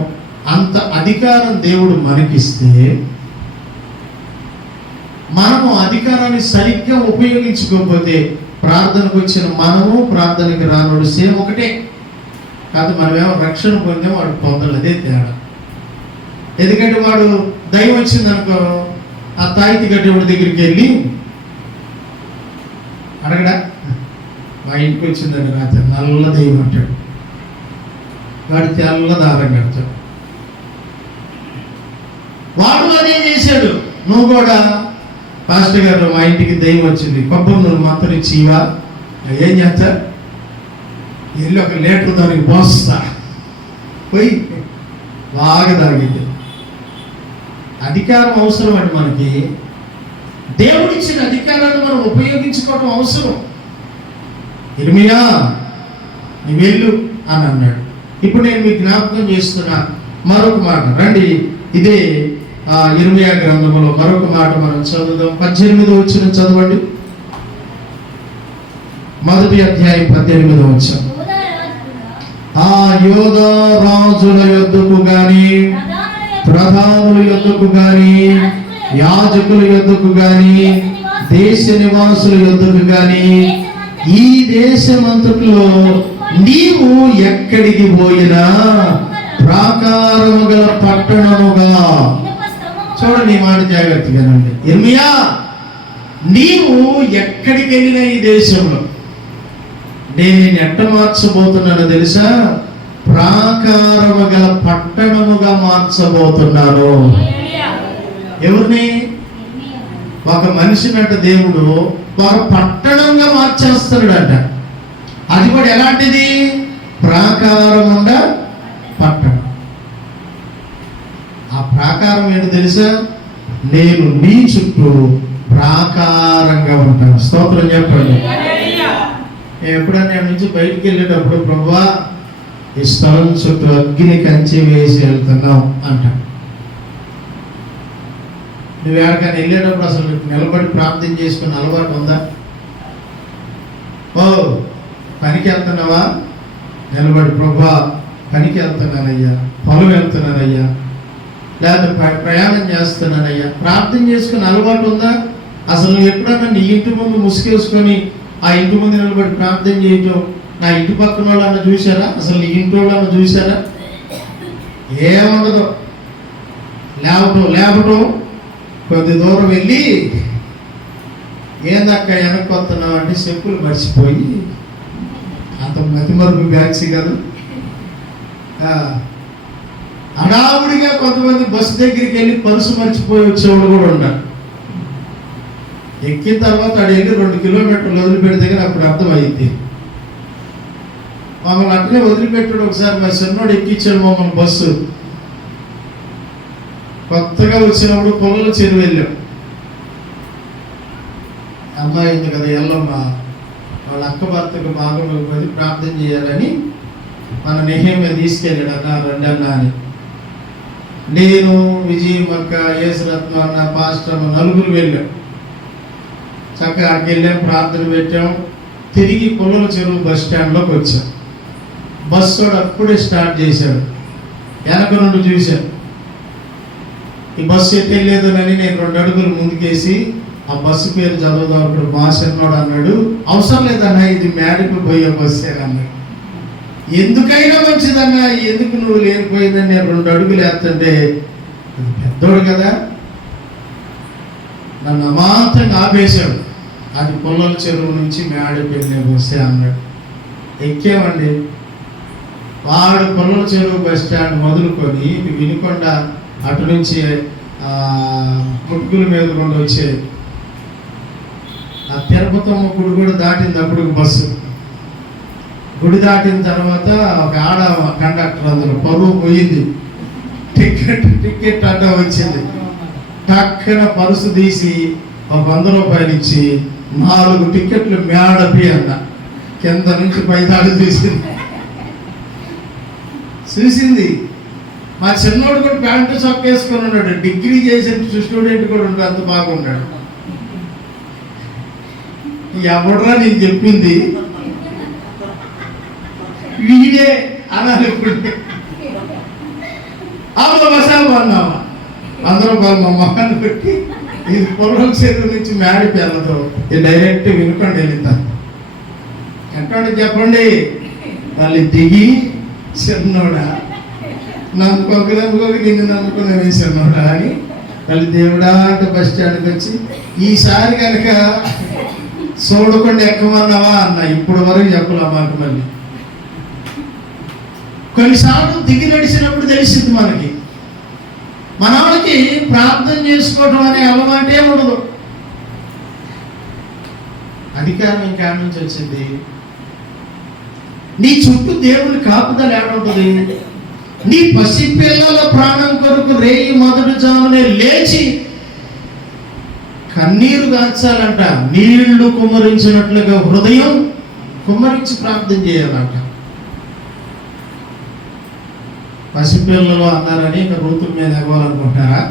అంత అధికారం దేవుడు మనకిస్తే మనము అధికారాన్ని సరిగ్గా ఉపయోగించుకోకపోతే ప్రార్థనకు వచ్చిన మనము ప్రార్థనకి రానోడు సేమ్ ఒకటే కాదు. మనమేమో రక్షణ పొందాం, వాడు పొందలు, అదే తేడా. ఎందుకంటే వాడు దైవం వచ్చిందనుకో, ఆ తాయితి గడ్డేవాడి దగ్గరికి వెళ్ళి అడగడా, మా ఇంటికి వచ్చిందని రాత్రి నల్ల దైవం అంటాడు, వాడు తెల్ల దారం కడతాడు. వాడు అదే చేశాడు. నువ్వు కూడా పాస్టర్ గారు మా ఇంటికి దయ్యం వచ్చింది, కొబ్బరి నూనె మాత్రం ఇచ్చివా, ఏం చేస్తా, వెళ్ళి 1 లీటర్ దానికి పోస్తా, పోయి బాగా తాగింది. అధికారం అవసరం అండి మనకి. దేవుడిచ్చిన అధికారాన్ని మనం ఉపయోగించుకోవడం అవసరం. ఇర్మియా నీ వెళ్ళు అని అన్నాడు. ఇప్పుడు నేను మీకు జ్ఞాపకం చేస్తున్నా మరొక మాట. రండి, ఇదే ఇర్మియా గ్రంథంలో మరొక మాట మనం చదువుదాం. 18వ వచనం చదవండి. మొదటి అధ్యాయం 18వ వచనం. ఆ యోధా రాజుల యొద్దకు గాని, ప్రధానుల యొద్దకు గాని, యాజకుల యొద్దకు గాని, దేశ నివాసుల యొద్దకు గాని, ఈ దేశమంతటిలో నీవు ఎక్కడికి పోయినా ప్రాకారము గల పట్టణముగా. చూడండి, ఈ మాట జాగ్రత్తగానండి. ఇర్మియా, నీవు ఎక్కడికి వెళ్ళినా ఈ దేశంలో నేను ఎట్ట మార్చబోతున్నానో తెలుసా? ప్రాకారము గల పట్టణముగా మార్చబోతున్నాను. ఎవరిని? ఒక మనిషినంట దేవుడు ఒక పట్టణంగా మార్చేస్తున్నాడంట. అది కూడా ఎలాంటిది? ప్రాకారముండ పట్టణం. ఆ ప్రాకారం ఏంటో తెలుసా? నేను నీ చుట్టూ ప్రాకారంగా ఉంటాను. స్తోత్రం చెప్పండి. ఎప్పుడన్నా నుంచి బయటికి వెళ్ళేటప్పుడు, ప్రభువా ఈ స్థలం చుట్టూ అగ్ని కంచి వేసి వెళ్తున్నాం అంట. నువ్వు ఎక్కడికైనా వెళ్ళేటప్పుడు అసలు నిలబడి ప్రార్థన చేసుకున్న అలవాటు ఉందా? ఓ పనికి వెళ్తున్నావా? నిలబడి, ప్రభువా పనికి వెళ్తున్నానయ్యా, పొలం వెళ్తున్నానయ్యా, లేదా ప్రయాణం చేస్తున్నానయ్యా, ప్రార్థన చేసుకుని అలవాటు ఉందా? అసలు నువ్వు ఎప్పుడన్నా నీ ఇంటి ముందు ముసుగేసుకొని ఆ ఇంటి ముందు నిలబడి ప్రార్థన చేయటం నా ఇంటి పక్కన వాళ్ళన్నా చూసారా? అసలు నీ ఇంటి వాళ్ళన్నా చూసారా? ఏముండదు. లేవటం కొద్ది దూరం వెళ్ళి, ఏందక్క వెనక్కి వస్తున్నావు అంటే చెప్పులు మర్చిపోయి, అంత మతిమరుపు బ్యాగ్స్ కదా. హడావుడిగా కొంతమంది బస్సు దగ్గరికి వెళ్ళి పరుసు మర్చిపోయి వచ్చేవాడు కూడా ఉంటారు. ఎక్కిన తర్వాత ఆడు వెళ్ళి 2 కిలోమీటర్లు వదిలిపెడితే కానీ అప్పుడు అర్థమైంది. మమ్మల్ని అట్లే వదిలిపెట్టాడు. ఒకసారి మా చిన్నోడు ఎక్కించాడు మమ్మల్ని బస్సు. కొత్తగా వచ్చినప్పుడు పొలంలో చెరువు వెళ్ళాం. అమ్మాయి ఉంది కదా ఎల్లమ్మ, వాళ్ళ అక్క భర్తకు బాగా పోయి ప్రార్థన చేయాలని మన నెహేమియా తీసుకెళ్ళాడు. అన్న రండి అన్న అని. నేను, విజయమక్క, యేసురత్నం అన్న, పాస్టర్ అన్న 4 వెళ్ళాం. చక్కగా అక్కడికి వెళ్ళాం, ప్రార్థన పెట్టాం. తిరిగి పొలంలో చెరువు బస్ స్టాండ్లోకి వచ్చాం. బస్సు అప్పుడే స్టార్ట్ చేశాడు. వెనక నుండి చూశాను. ఈ బస్సు ఎటు వెళ్ళేదోనని నేను 2 అడుగులు ముందుకేసి ఆ బస్సు పేరు చదువుదాం. అప్పుడు మా చిన్నోడు అన్నాడు, అవసరం లేదన్నా, ఇది మేడకు పోయే బస్సే అన్నాడు. ఎందుకైనా మంచిదన్నా, ఎందుకు నువ్వు లేనిపోయిందని నేను 2 అడుగులు వేస్తుంటే, పెద్దోడు కదా, నన్ను అమాంతంగా ఆపేశాడు. అది పుల్లల చెరువు నుంచి మేడపల్లి వస్తే అన్నాడు. ఎక్కామండి. వాడు పుల్లల చెరువు బస్ స్టాండ్ మొదలుకొని వినుకొండ అటు నుంచి ముట్టుకుల మీద కూడా వచ్చే ఆ తిరుపతమ్మ గుడి కూడా దాటింది. అప్పుడు బస్సు గుడి దాటిన తర్వాత ఒక ఆడ కండక్టర్ అందులో పరువు పోయింది. టికెట్ అడ్డా వచ్చింది. టక్కన పరుసు తీసి ఒక 100 రూపాయలు ఇచ్చి 4 టికెట్లు మేడపి అన్న. కింద నుంచి పైదాడి చూసింది. మా చిన్నోడు కూడా ప్యాంటు చొక్క వేసుకొని ఉన్నాడు. డిగ్రీ చేసిన స్టూడెంట్ కూడా ఉంటాడు, అంత బాగున్నాడు. ఎవడరా నేను చెప్పింది వీడే అనాలి. ఇప్పుడు అమ్మ మసాలా అన్నామా 100 రూపాయలు మా మొహాన్ని పెట్టి ఇది పొలం చెరువు నుంచి మేడపి వెళ్ళదు. డైరెక్ట్ వినుకోండి వెళ్తా ఎక్కడ చెప్పండి. వాళ్ళు దిగి చిన్నోడా నమ్ముకోక నిన్ను నమ్ముకునే వేసినోడా అని వాళ్ళు దేవుడాట బస్ స్టాండ్కి వచ్చి ఈసారి కనుక చూడకుండా ఎక్కమన్నావా అన్న. ఇప్పుడు వరకు చెప్పలే మాకు. మళ్ళీ కొన్నిసార్లు దిగి నడిచినప్పుడు తెలిసింది మనకి. మన వాళ్ళకి ప్రార్థన చేసుకోవడం అనే అలవాటే ఉండదు. అధికారం ఇంకా నుంచి వచ్చింది. నీ చుట్టూ దేవుని కాపుదల ఏడుంటుంది. నీ పసిపిల్లల ప్రాణం కొరకు రేయి మొదటి జామునే లేచి కన్నీరు గార్చాలంట. నీళ్లు కుమ్మరించినట్లుగా హృదయం కుమ్మరించి ప్రార్థన చేయాలంట. పసిపిల్లలు అన్నారని ఇంకా రూతుల మీద ఎగవాలనుకుంటున్నారా?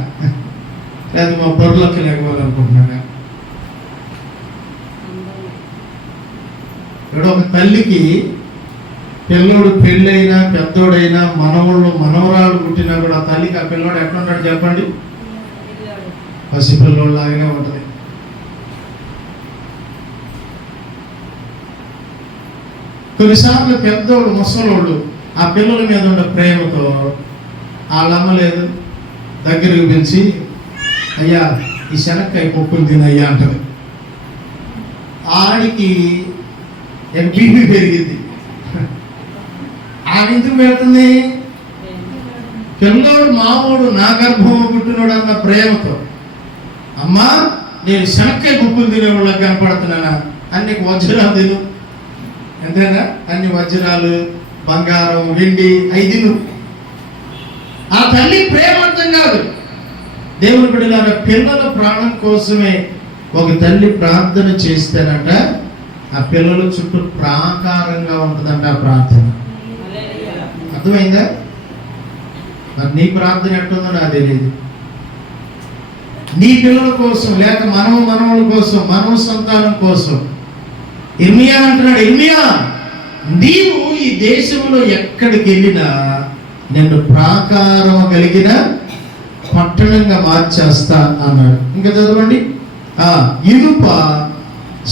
లేదా మా బొర్రలకి ఎగవాలనుకుంటున్నారా? ఇక్కడ ఒక తల్లికి పిల్లోడు పెళ్ళైనా పెద్దోడైనా మనవళ్ళు మనవరాలు పుట్టినా కూడా ఆ తల్లికి ఆ పిల్లోడు ఎట్లుంటాడు చెప్పండి? పసిపిల్లోడు లాగానే ఉంటుంది. కొన్నిసార్లు పెద్దోడు ముసలోడు ఆ పిల్లల మీద ఉన్న ప్రేమతో వాళ్ళమ్మ లేదు దగ్గరికి పిలిచి అయ్యా ఈ శనక్కాయ పప్పులు తినయ్యా అంటది. ఆడికి బీపీ పెరిగింది. ఆమె ఎందుకు పెడుతుంది? పిల్లోడు మామూడు నా గర్భంలో పుట్టినోడు అన్న ప్రేమతో. అమ్మా నేను శనక్కాయ పప్పులు తినేవాళ్ళకి కనపడుతున్నానా? అన్ని వజ్రాలు తిను, ఎంతేనా? అన్ని వజ్రాలు బంగారం వెండి 5. ఆ తల్లి ప్రేమ అర్థం కాదు. దేవుని బిడ్డలార పిల్లల ప్రాణం కోసమే ఒక తల్లి ప్రార్థన చేస్తేనంట ఆ పిల్లల చుట్టూ ప్రాకారంగా ఉంటుందంట ఆ ప్రార్థన. అర్థమైందా? మరి నీ ప్రార్థన ఎట్టుందో నాకు తెలియదు. నీ పిల్లల కోసం లేక మనవల కోసం మనవ సంతానం కోసం. ఇర్మియా అంటున్నాడు, ఇర్మియా నీవు ఈ దేశంలో ఎక్కడికి వెళ్ళినా నిన్ను ప్రాకారం కలిగిన పట్టణంగా మార్చేస్తా అన్నాడు. ఇంకా చదవండి. ఇనుప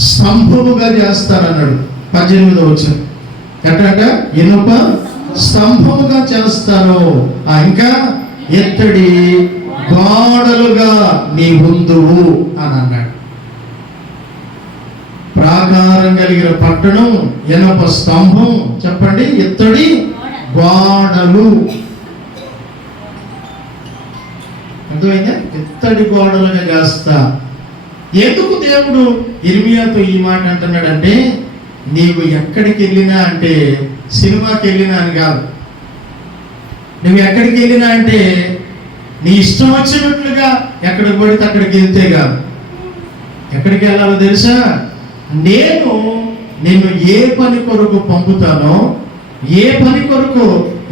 స్తంభముగా చేస్తానన్నాడు. 18వ వచనం ఎట్టంట? ఇనుప స్తంభముగా చేస్తాను. ఇంకా ఎత్తడి గోడలుగా నీ ఉందువు అని అన్నాడు. ప్రాకారం కలిగిన పట్టణం, ఇనుప స్తంభం, చెప్పండి, ఎత్తడి గోడలు. అర్థమైందా? ఎత్తడి గోడలుగా చేస్తా. ఎందుకు దేవుడు ఇర్మియాతో ఈ మాట అంటున్నాడంటే, నీవు ఎక్కడికి వెళ్ళినా అంటే సినిమాకి వెళ్ళినా అని కాదు. నువ్వు ఎక్కడికి వెళ్ళినా అంటే నీ ఇష్టం వచ్చినట్లుగా ఎక్కడికి పడితే అక్కడికి వెళ్తే కాదు. ఎక్కడికి వెళ్ళాలో తెలుసా? నేను నిన్ను ఏ పని కొరకు పంపుతానో, ఏ పని కొరకు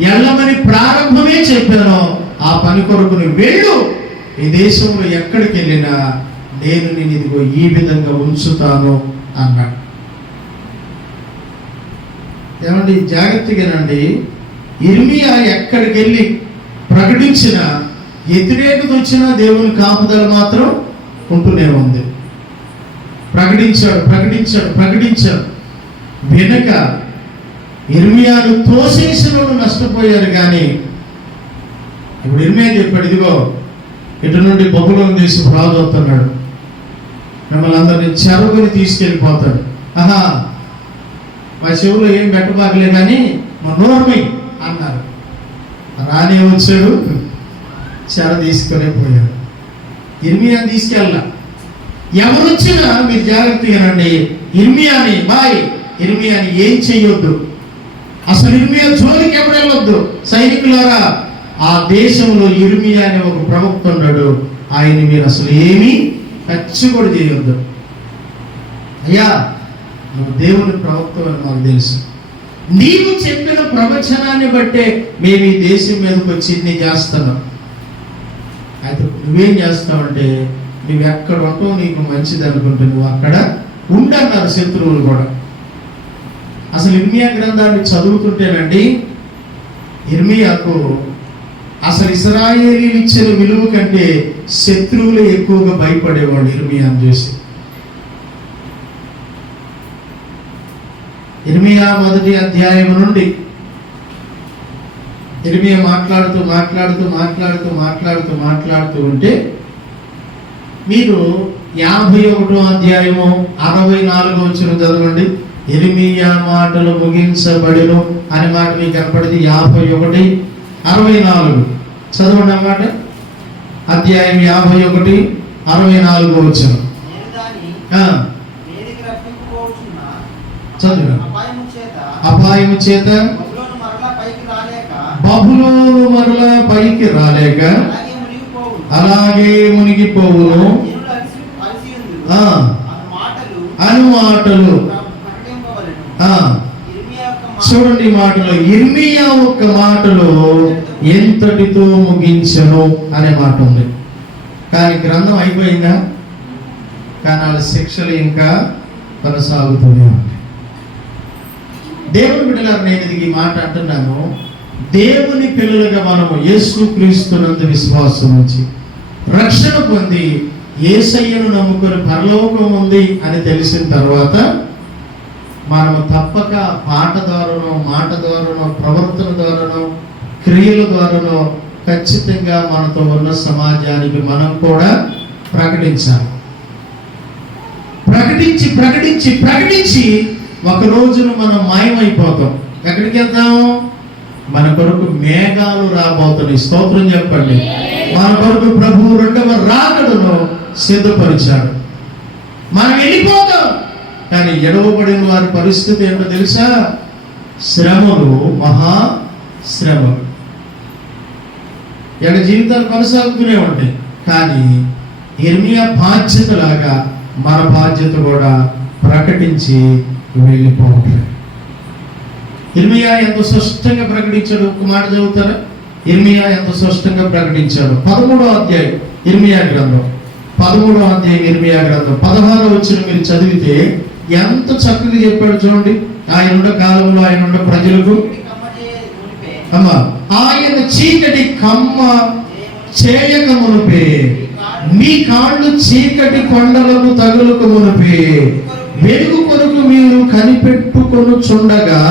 వెళ్ళమని ప్రారంభమే చెప్పానో ఆ పని కొరకు నువ్వు వెళ్ళు. ఈ దేశంలో ఎక్కడికి వెళ్ళినా నేను నేను ఇదిగో ఈ విధంగా ఉంచుతాను అన్నాడు. ఏమండి జాగ్రత్తగానండి. ఇర్మియా ఎక్కడికి వెళ్ళి ప్రకటించిన వ్యతిరేకత వచ్చినా దేవుని కాపుదల మాత్రం ఉంటూనే ఉంది. ప్రకటించాడు. వెనక ఇర్మియాను తోసేసిన నష్టపోయారు. కానీ ఇప్పుడు ఇర్మియా చెప్పాడు, ఇదిగో ఇటు నుండి బబులోను దేశపు రాజు వస్తున్నాడు, మిమ్మల్ని అందరినీ చెరువుని తీసుకెళ్ళిపోతాడు. ఆహా, మా చెవులో ఏం పెట్టబాకలే కానీ మా నోర్మి అన్నారు. రానే వచ్చాడు, చెర తీసుకునే పోయాడు. ఇర్మియా తీసుకెళ్ళా. ఎవరు వచ్చినా మీరు జాగ్రత్తగా రండి. ఇర్మియాని ఏం చెయ్యొద్దు. అసలు ఇర్మియా జోలికి ఎవరు వెళ్ళొద్దు. సైనికులారా, ఆ దేశంలో ఇర్మియా అనే ఒక ప్రవక్త ఉన్నాడు, ఆయన మీరు అసలు ఏమీ టచ్ కూడా చేయొద్దు. అయ్యా, నువ్వు దేవుని ప్రవక్త అని మాకు తెలుసు, నీవు చెప్పిన ప్రవచనాన్ని బట్టే మేము ఈ దేశం మీదకి వచ్చి ఇన్ని చేస్తున్నాం. అయితే నువ్వేం చేస్తావంటే, నువ్వు ఎక్కడ ఉంటావు నీకు మంచిది అనుకుంటే నువ్వు అక్కడ ఉండన్నారు శత్రువులు కూడా. అసలు ఇర్మియా గ్రంథాన్ని చదువుతుంటేనండి, ఇర్మియాకు అసలు ఇశ్రాయేలీలు ఇచ్చిన విలువ కంటే శత్రువులే ఎక్కువగా భయపడేవాడు ఇర్మియాను చూసి. ఇర్మియా 1వ అధ్యాయం నుండి ఇర్మియా మాట్లాడుతూ ఉంటే మీరు 51వ అధ్యాయము 64వ వచనం చదవండి. ఇర్మియా మాటలు ముగించబడిను అనే మాట మీకు కనపడింది. 51, 64 చదవండి అన్నమాట. అధ్యాయం 51, 64వ వచనం చదువు. అపాయము చేత బబులోను మరలా పైకి రాలేక అలాగే మునిగిపోవును అను మాటలు. చూడండి మాటలు, ఇర్మియా ఒక్క మాటలో ఎంతటితో ముగించను అనే మాట ఉంది. కానీ గ్రంథం అయిపోయిందా? కానీ వాళ్ళ శిక్షలు ఇంకా కొనసాగుతూనే ఉంటాయి. దేవుని బిడ్డలారా, నేను ఇది ఈ మాట అంటున్నాను. దేవుని పిల్లలుగా మనము యేసుక్రీస్తునందు విశ్వాసం ఉంచి రక్షణ పొంది యేసయ్యను నమ్ముకొని పరలోకం ఉంది అని తెలిసిన తర్వాత మనము తప్పక పాట ద్వారానో, మాట ద్వారానో, ప్రవర్తన ద్వారానో, క్రియల ద్వారానో ఖచ్చితంగా మనతో ఉన్న సమాజానికి మనం కూడా ప్రకటించాలి. ప్రకటించి ఒక రోజున మనం మాయమైపోతాం. ఎక్కడికి వెళ్తాం? మన కొరకు మేఘాలు రాబోతున్నాయి. స్తోత్రం చెప్పండి. మన కొరకు ప్రభువు 2వ రాకడను సిద్ధపరిచాడు. మనం వెళ్ళిపోతాం. కానీ ఎడవబడిన వారి పరిస్థితి ఏంటో తెలుసా? శ్రమలు, మహా శ్రమలు. ఎడ జీవితాలు కొనసాగుతూనే ఉంటాయి. కానీ ఇర్మియా బాధ్యతలాగా మన బాధ్యత కూడా ప్రకటించి వెళ్ళిపోవాలి. ఇర్మియా ఎంత స్పష్టంగా ప్రకటించాడు. ఒక మాట చదువుతారా? ఇర్మియా ఎంత స్పష్టంగా ప్రకటించాడు. 13వ అధ్యాయం ఇర్మియా గ్రంథం, 13వ అధ్యాయం ఇర్మియా గ్రంథం 16వ వచనం మీరు చదివితే ఎంత చక్కగా చెప్పాడు చూడండి. ఆయనున్న కాలంలో ఆయనున్న ప్రజలకు ఆయన చీకటి కమ్మ చేయక మునుపే, మీ కాళ్ళు చీకటి కొండలకు తగులుకు మునుపే, వెలుగు కొరకు మీరు కనిపెట్టుకొనుచుండగా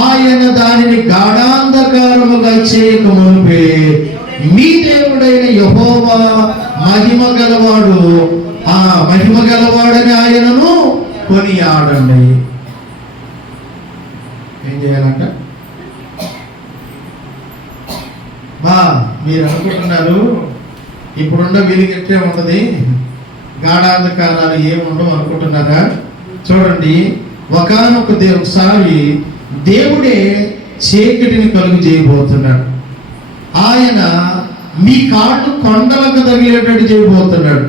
ఆయన దానిని గాఢాంధకారముగా చేయక మునుపే, మీ దేవుడైన యెహోవా మహిమ గలవాడు, ఆ మహిమ గలవాడని ఆయనను కొనియాడండి. ఏం చేయాలంట? మీరు అనుకుంటున్నారు ఇప్పుడున్న వెలుగెట్టే ఉంటది, గాఢాంధకారాలు ఏముండవు అనుకుంటున్నారా? చూడండి, ఒకసారి దేవుడే చీకటిని కలుగు చేయబోతున్నాడు. ఆయన మీ కాళ్ళు కొండలకు తగిలేటట్టు చేయబోతున్నాడు.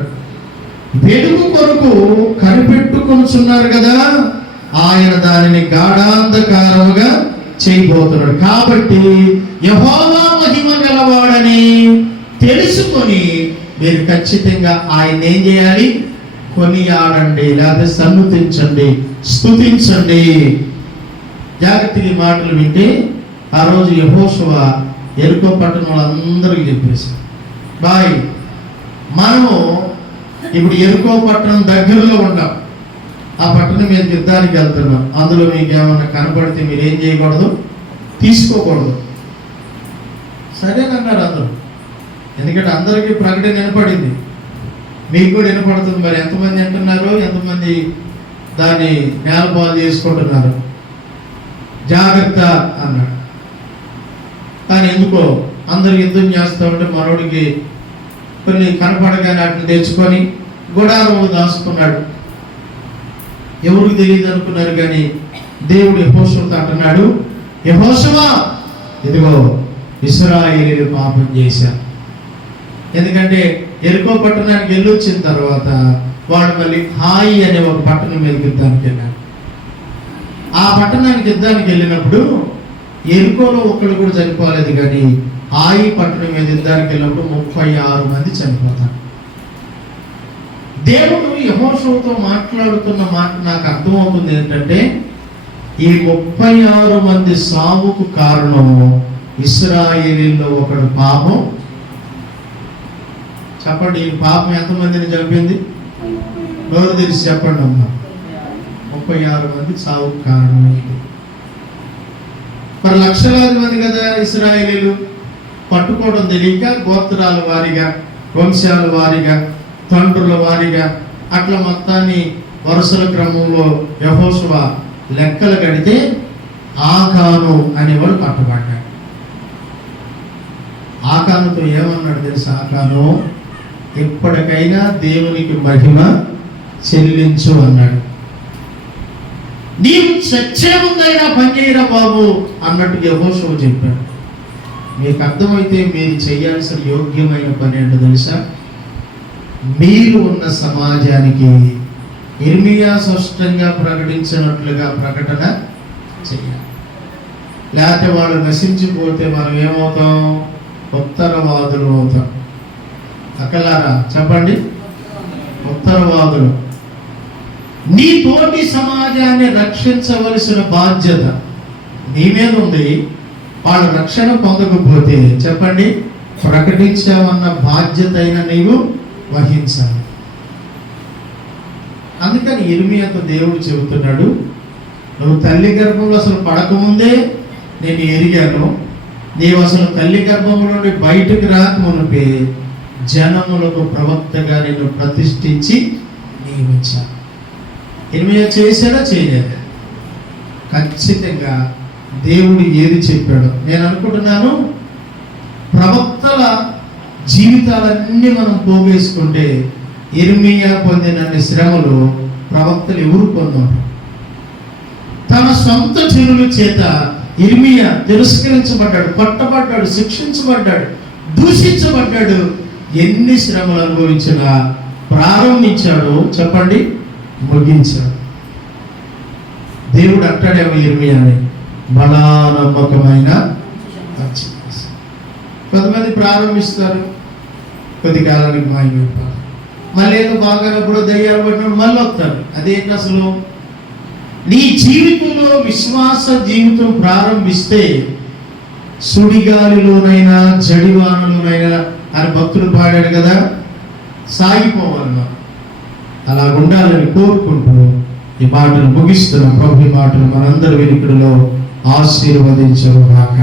వెలుగు కొరకు కనిపెట్టుకొనుచున్నారు కదా, ఆయన దానిని గాఢాంధకారముగా చేయబోతున్నాడు. కాబట్టి యెహోవా మహిమ గలవాడని తెలుసుకొని మీరు ఖచ్చితంగా ఆయన ఏం చేయాలి? కొనియాడండి, లేదా సన్నుతించండి, స్తుతించండి. జాగ్రత్తగా మాటలు వింటే ఆ రోజు యెహోషువ యెరికో పట్టణం వాళ్ళందరికీ చెప్పేసి, మనము ఇప్పుడు యెరికో పట్టణం దగ్గరలో ఉంటాం. ఆ పట్టణం మీద యుద్ధానికి వెళ్తున్నాం. అందులో మీకు ఏమన్నా కనపడితే మీరు ఏం చేయకూడదు? తీసుకోకూడదు. సరేనన్నారు అందరూ. ఎందుకంటే అందరికీ ప్రకటన వినపడింది. మీకు కూడా వినపడుతుంది. మరి ఎంతమంది వింటున్నారు, ఎంతమంది దాన్ని నేలపాలు చేసుకుంటున్నారు? జాగ్రత్త అన్నాడు. కానీ ఎందుకో అందరు యుద్ధం చేస్తూ ఉంటే మనోడికి కొన్ని కనపడగానే వాటిని తెచ్చుకొని గుడారంలో దాచుకున్నాడు. ఎవరికి తెలియదు అనుకున్నారు. కానీ దేవుడు యెహోషువతో అంటున్నాడు, యెహోషువా, ఇదిగో ఇశ్రాయేలీయులు పాపం చేశారు. ఎందుకంటే యెరికో పట్టణానికి వెళ్ళొచ్చిన తర్వాత వాడు మళ్ళీ హాయి అనే ఒక పట్టణం మీదకి యుద్ధానికి వెళ్ళాడు. ఆ పట్టణానికి యుద్ధానికి వెళ్ళినప్పుడు యెరికోలో ఒక్కడు కూడా చనిపోలేదు. కానీ హాయి పట్టణం మీద యుద్ధానికి వెళ్ళినప్పుడు 36 మంది చనిపోతారు. దేవుడు యెహోషువతో మాట్లాడుతున్న మాట నాకు అర్థమవుతుంది ఏంటంటే, ఈ 36 మంది సావుకు కారణం ఇశ్రాయేలీయుల్లో ఒకడు పాపం. చెప్పండి, ఈ పాపం ఎంతమందిని చంపింది? నోరు తెరిచి చెప్పండి అమ్మా. 36 మంది సావుకు కారణమైంది. మరి లక్షలాది మంది కదా ఇశ్రాయేలీయులు. పట్టుకోవడం తెలియక గోత్రాల వారీగా, వంశాల వారీగా, తండ్రుల వారీగా అట్లా మొత్తాన్ని వరుసల క్రమంలో యెహోషువ లెక్కలు కడితే ఆకాను అనేవాడు పట్టబడ్డాడు. ఆకానుతో ఏమన్నాడు తెలుసా? ఆకాను, ఎప్పటికైనా దేవునికి మహిమ చెల్లించు అన్నాడు. నీవు చచ్చే ముందైనా పనిచేయరా బాబు అన్నట్టు యెహోషువ చెప్పాడు. మీకు అర్థమైతే మీరు చేయాల్సిన యోగ్యమైన పని ఏంటో తెలుసా? మీరు ఉన్న సమాజానికి ఇర్మియా స్పష్టంగా ప్రకటించినట్లుగా ప్రకటన చేయాలి. లేకపోతే వాళ్ళు నశించిపోతే మనం ఏమవుతాం? ఉత్తరవాదులు అవుతాం. అక్కలారా చెప్పండి, ఉత్తరవాదులు. నీ తోటి సమాజాన్ని రక్షించవలసిన బాధ్యత నీ మీద ఉంది. వాళ్ళు రక్షణ పొందకపోతే చెప్పండి, ప్రకటించామన్న బాధ్యత అయినా నీవు వహించాలి. అందుకని ఇర్మియాతో దేవుడు చెబుతున్నాడు, నువ్వు తల్లి గర్భంలో అసలు పడకముందే నేను ఎరిగాను. నీవు అసలు తల్లి గర్భంలో నుండి బయటకు రాకమునిపే జనములకు ప్రవక్తగా నేను ప్రతిష్ఠించి నియమించాను. ఇర్మియా చేశాడా? చేయలేదా? ఖచ్చితంగా దేవుడు ఏది చెప్పాడో. నేను అనుకుంటున్నాను, ప్రవక్తల జీవితాలన్నీ మనం పోగేసుకుంటే ఇర్మియా పొందినన్ని శ్రమలు ప్రవక్తలు ఎవరు పొందారు? తన సొంత జనుల చేత ఇర్మియా తిరస్కరించబడ్డాడు, కొట్టబడ్డాడు, శిక్షించబడ్డాడు, దూషించబడ్డాడు. ఎన్ని శ్రమలు అనుభవించినా ప్రారంభించాడు చెప్పండి, ముగించాడు. దేవుడు అంటాడేమో ఇర్మియాని, బలా నమ్మకమైన. కొంతమంది ప్రారంభిస్తారు, కొద్ది కాలానికి మాయమైపోతారు. మళ్ళీ ఏదో బాగానప్పుడు దయ్యాలు పట్టినప్పుడు మళ్ళీ వస్తారు. అదేంటి అసలు? నీ జీవితంలో విశ్వాస జీవితం ప్రారంభిస్తే సుడిగాలిలోనైనా జడివానలోనైనా అని భక్తుడు పాడాడు కదా, సాగిపోవాలి. అలా ఉండాలని కోరుకుంటూ ఈ మాటలు ముగిస్తున్నాం. ప్రభు ఈ మాటలు మనందరి వెనుకలో ఆశీర్వదించరు కాక.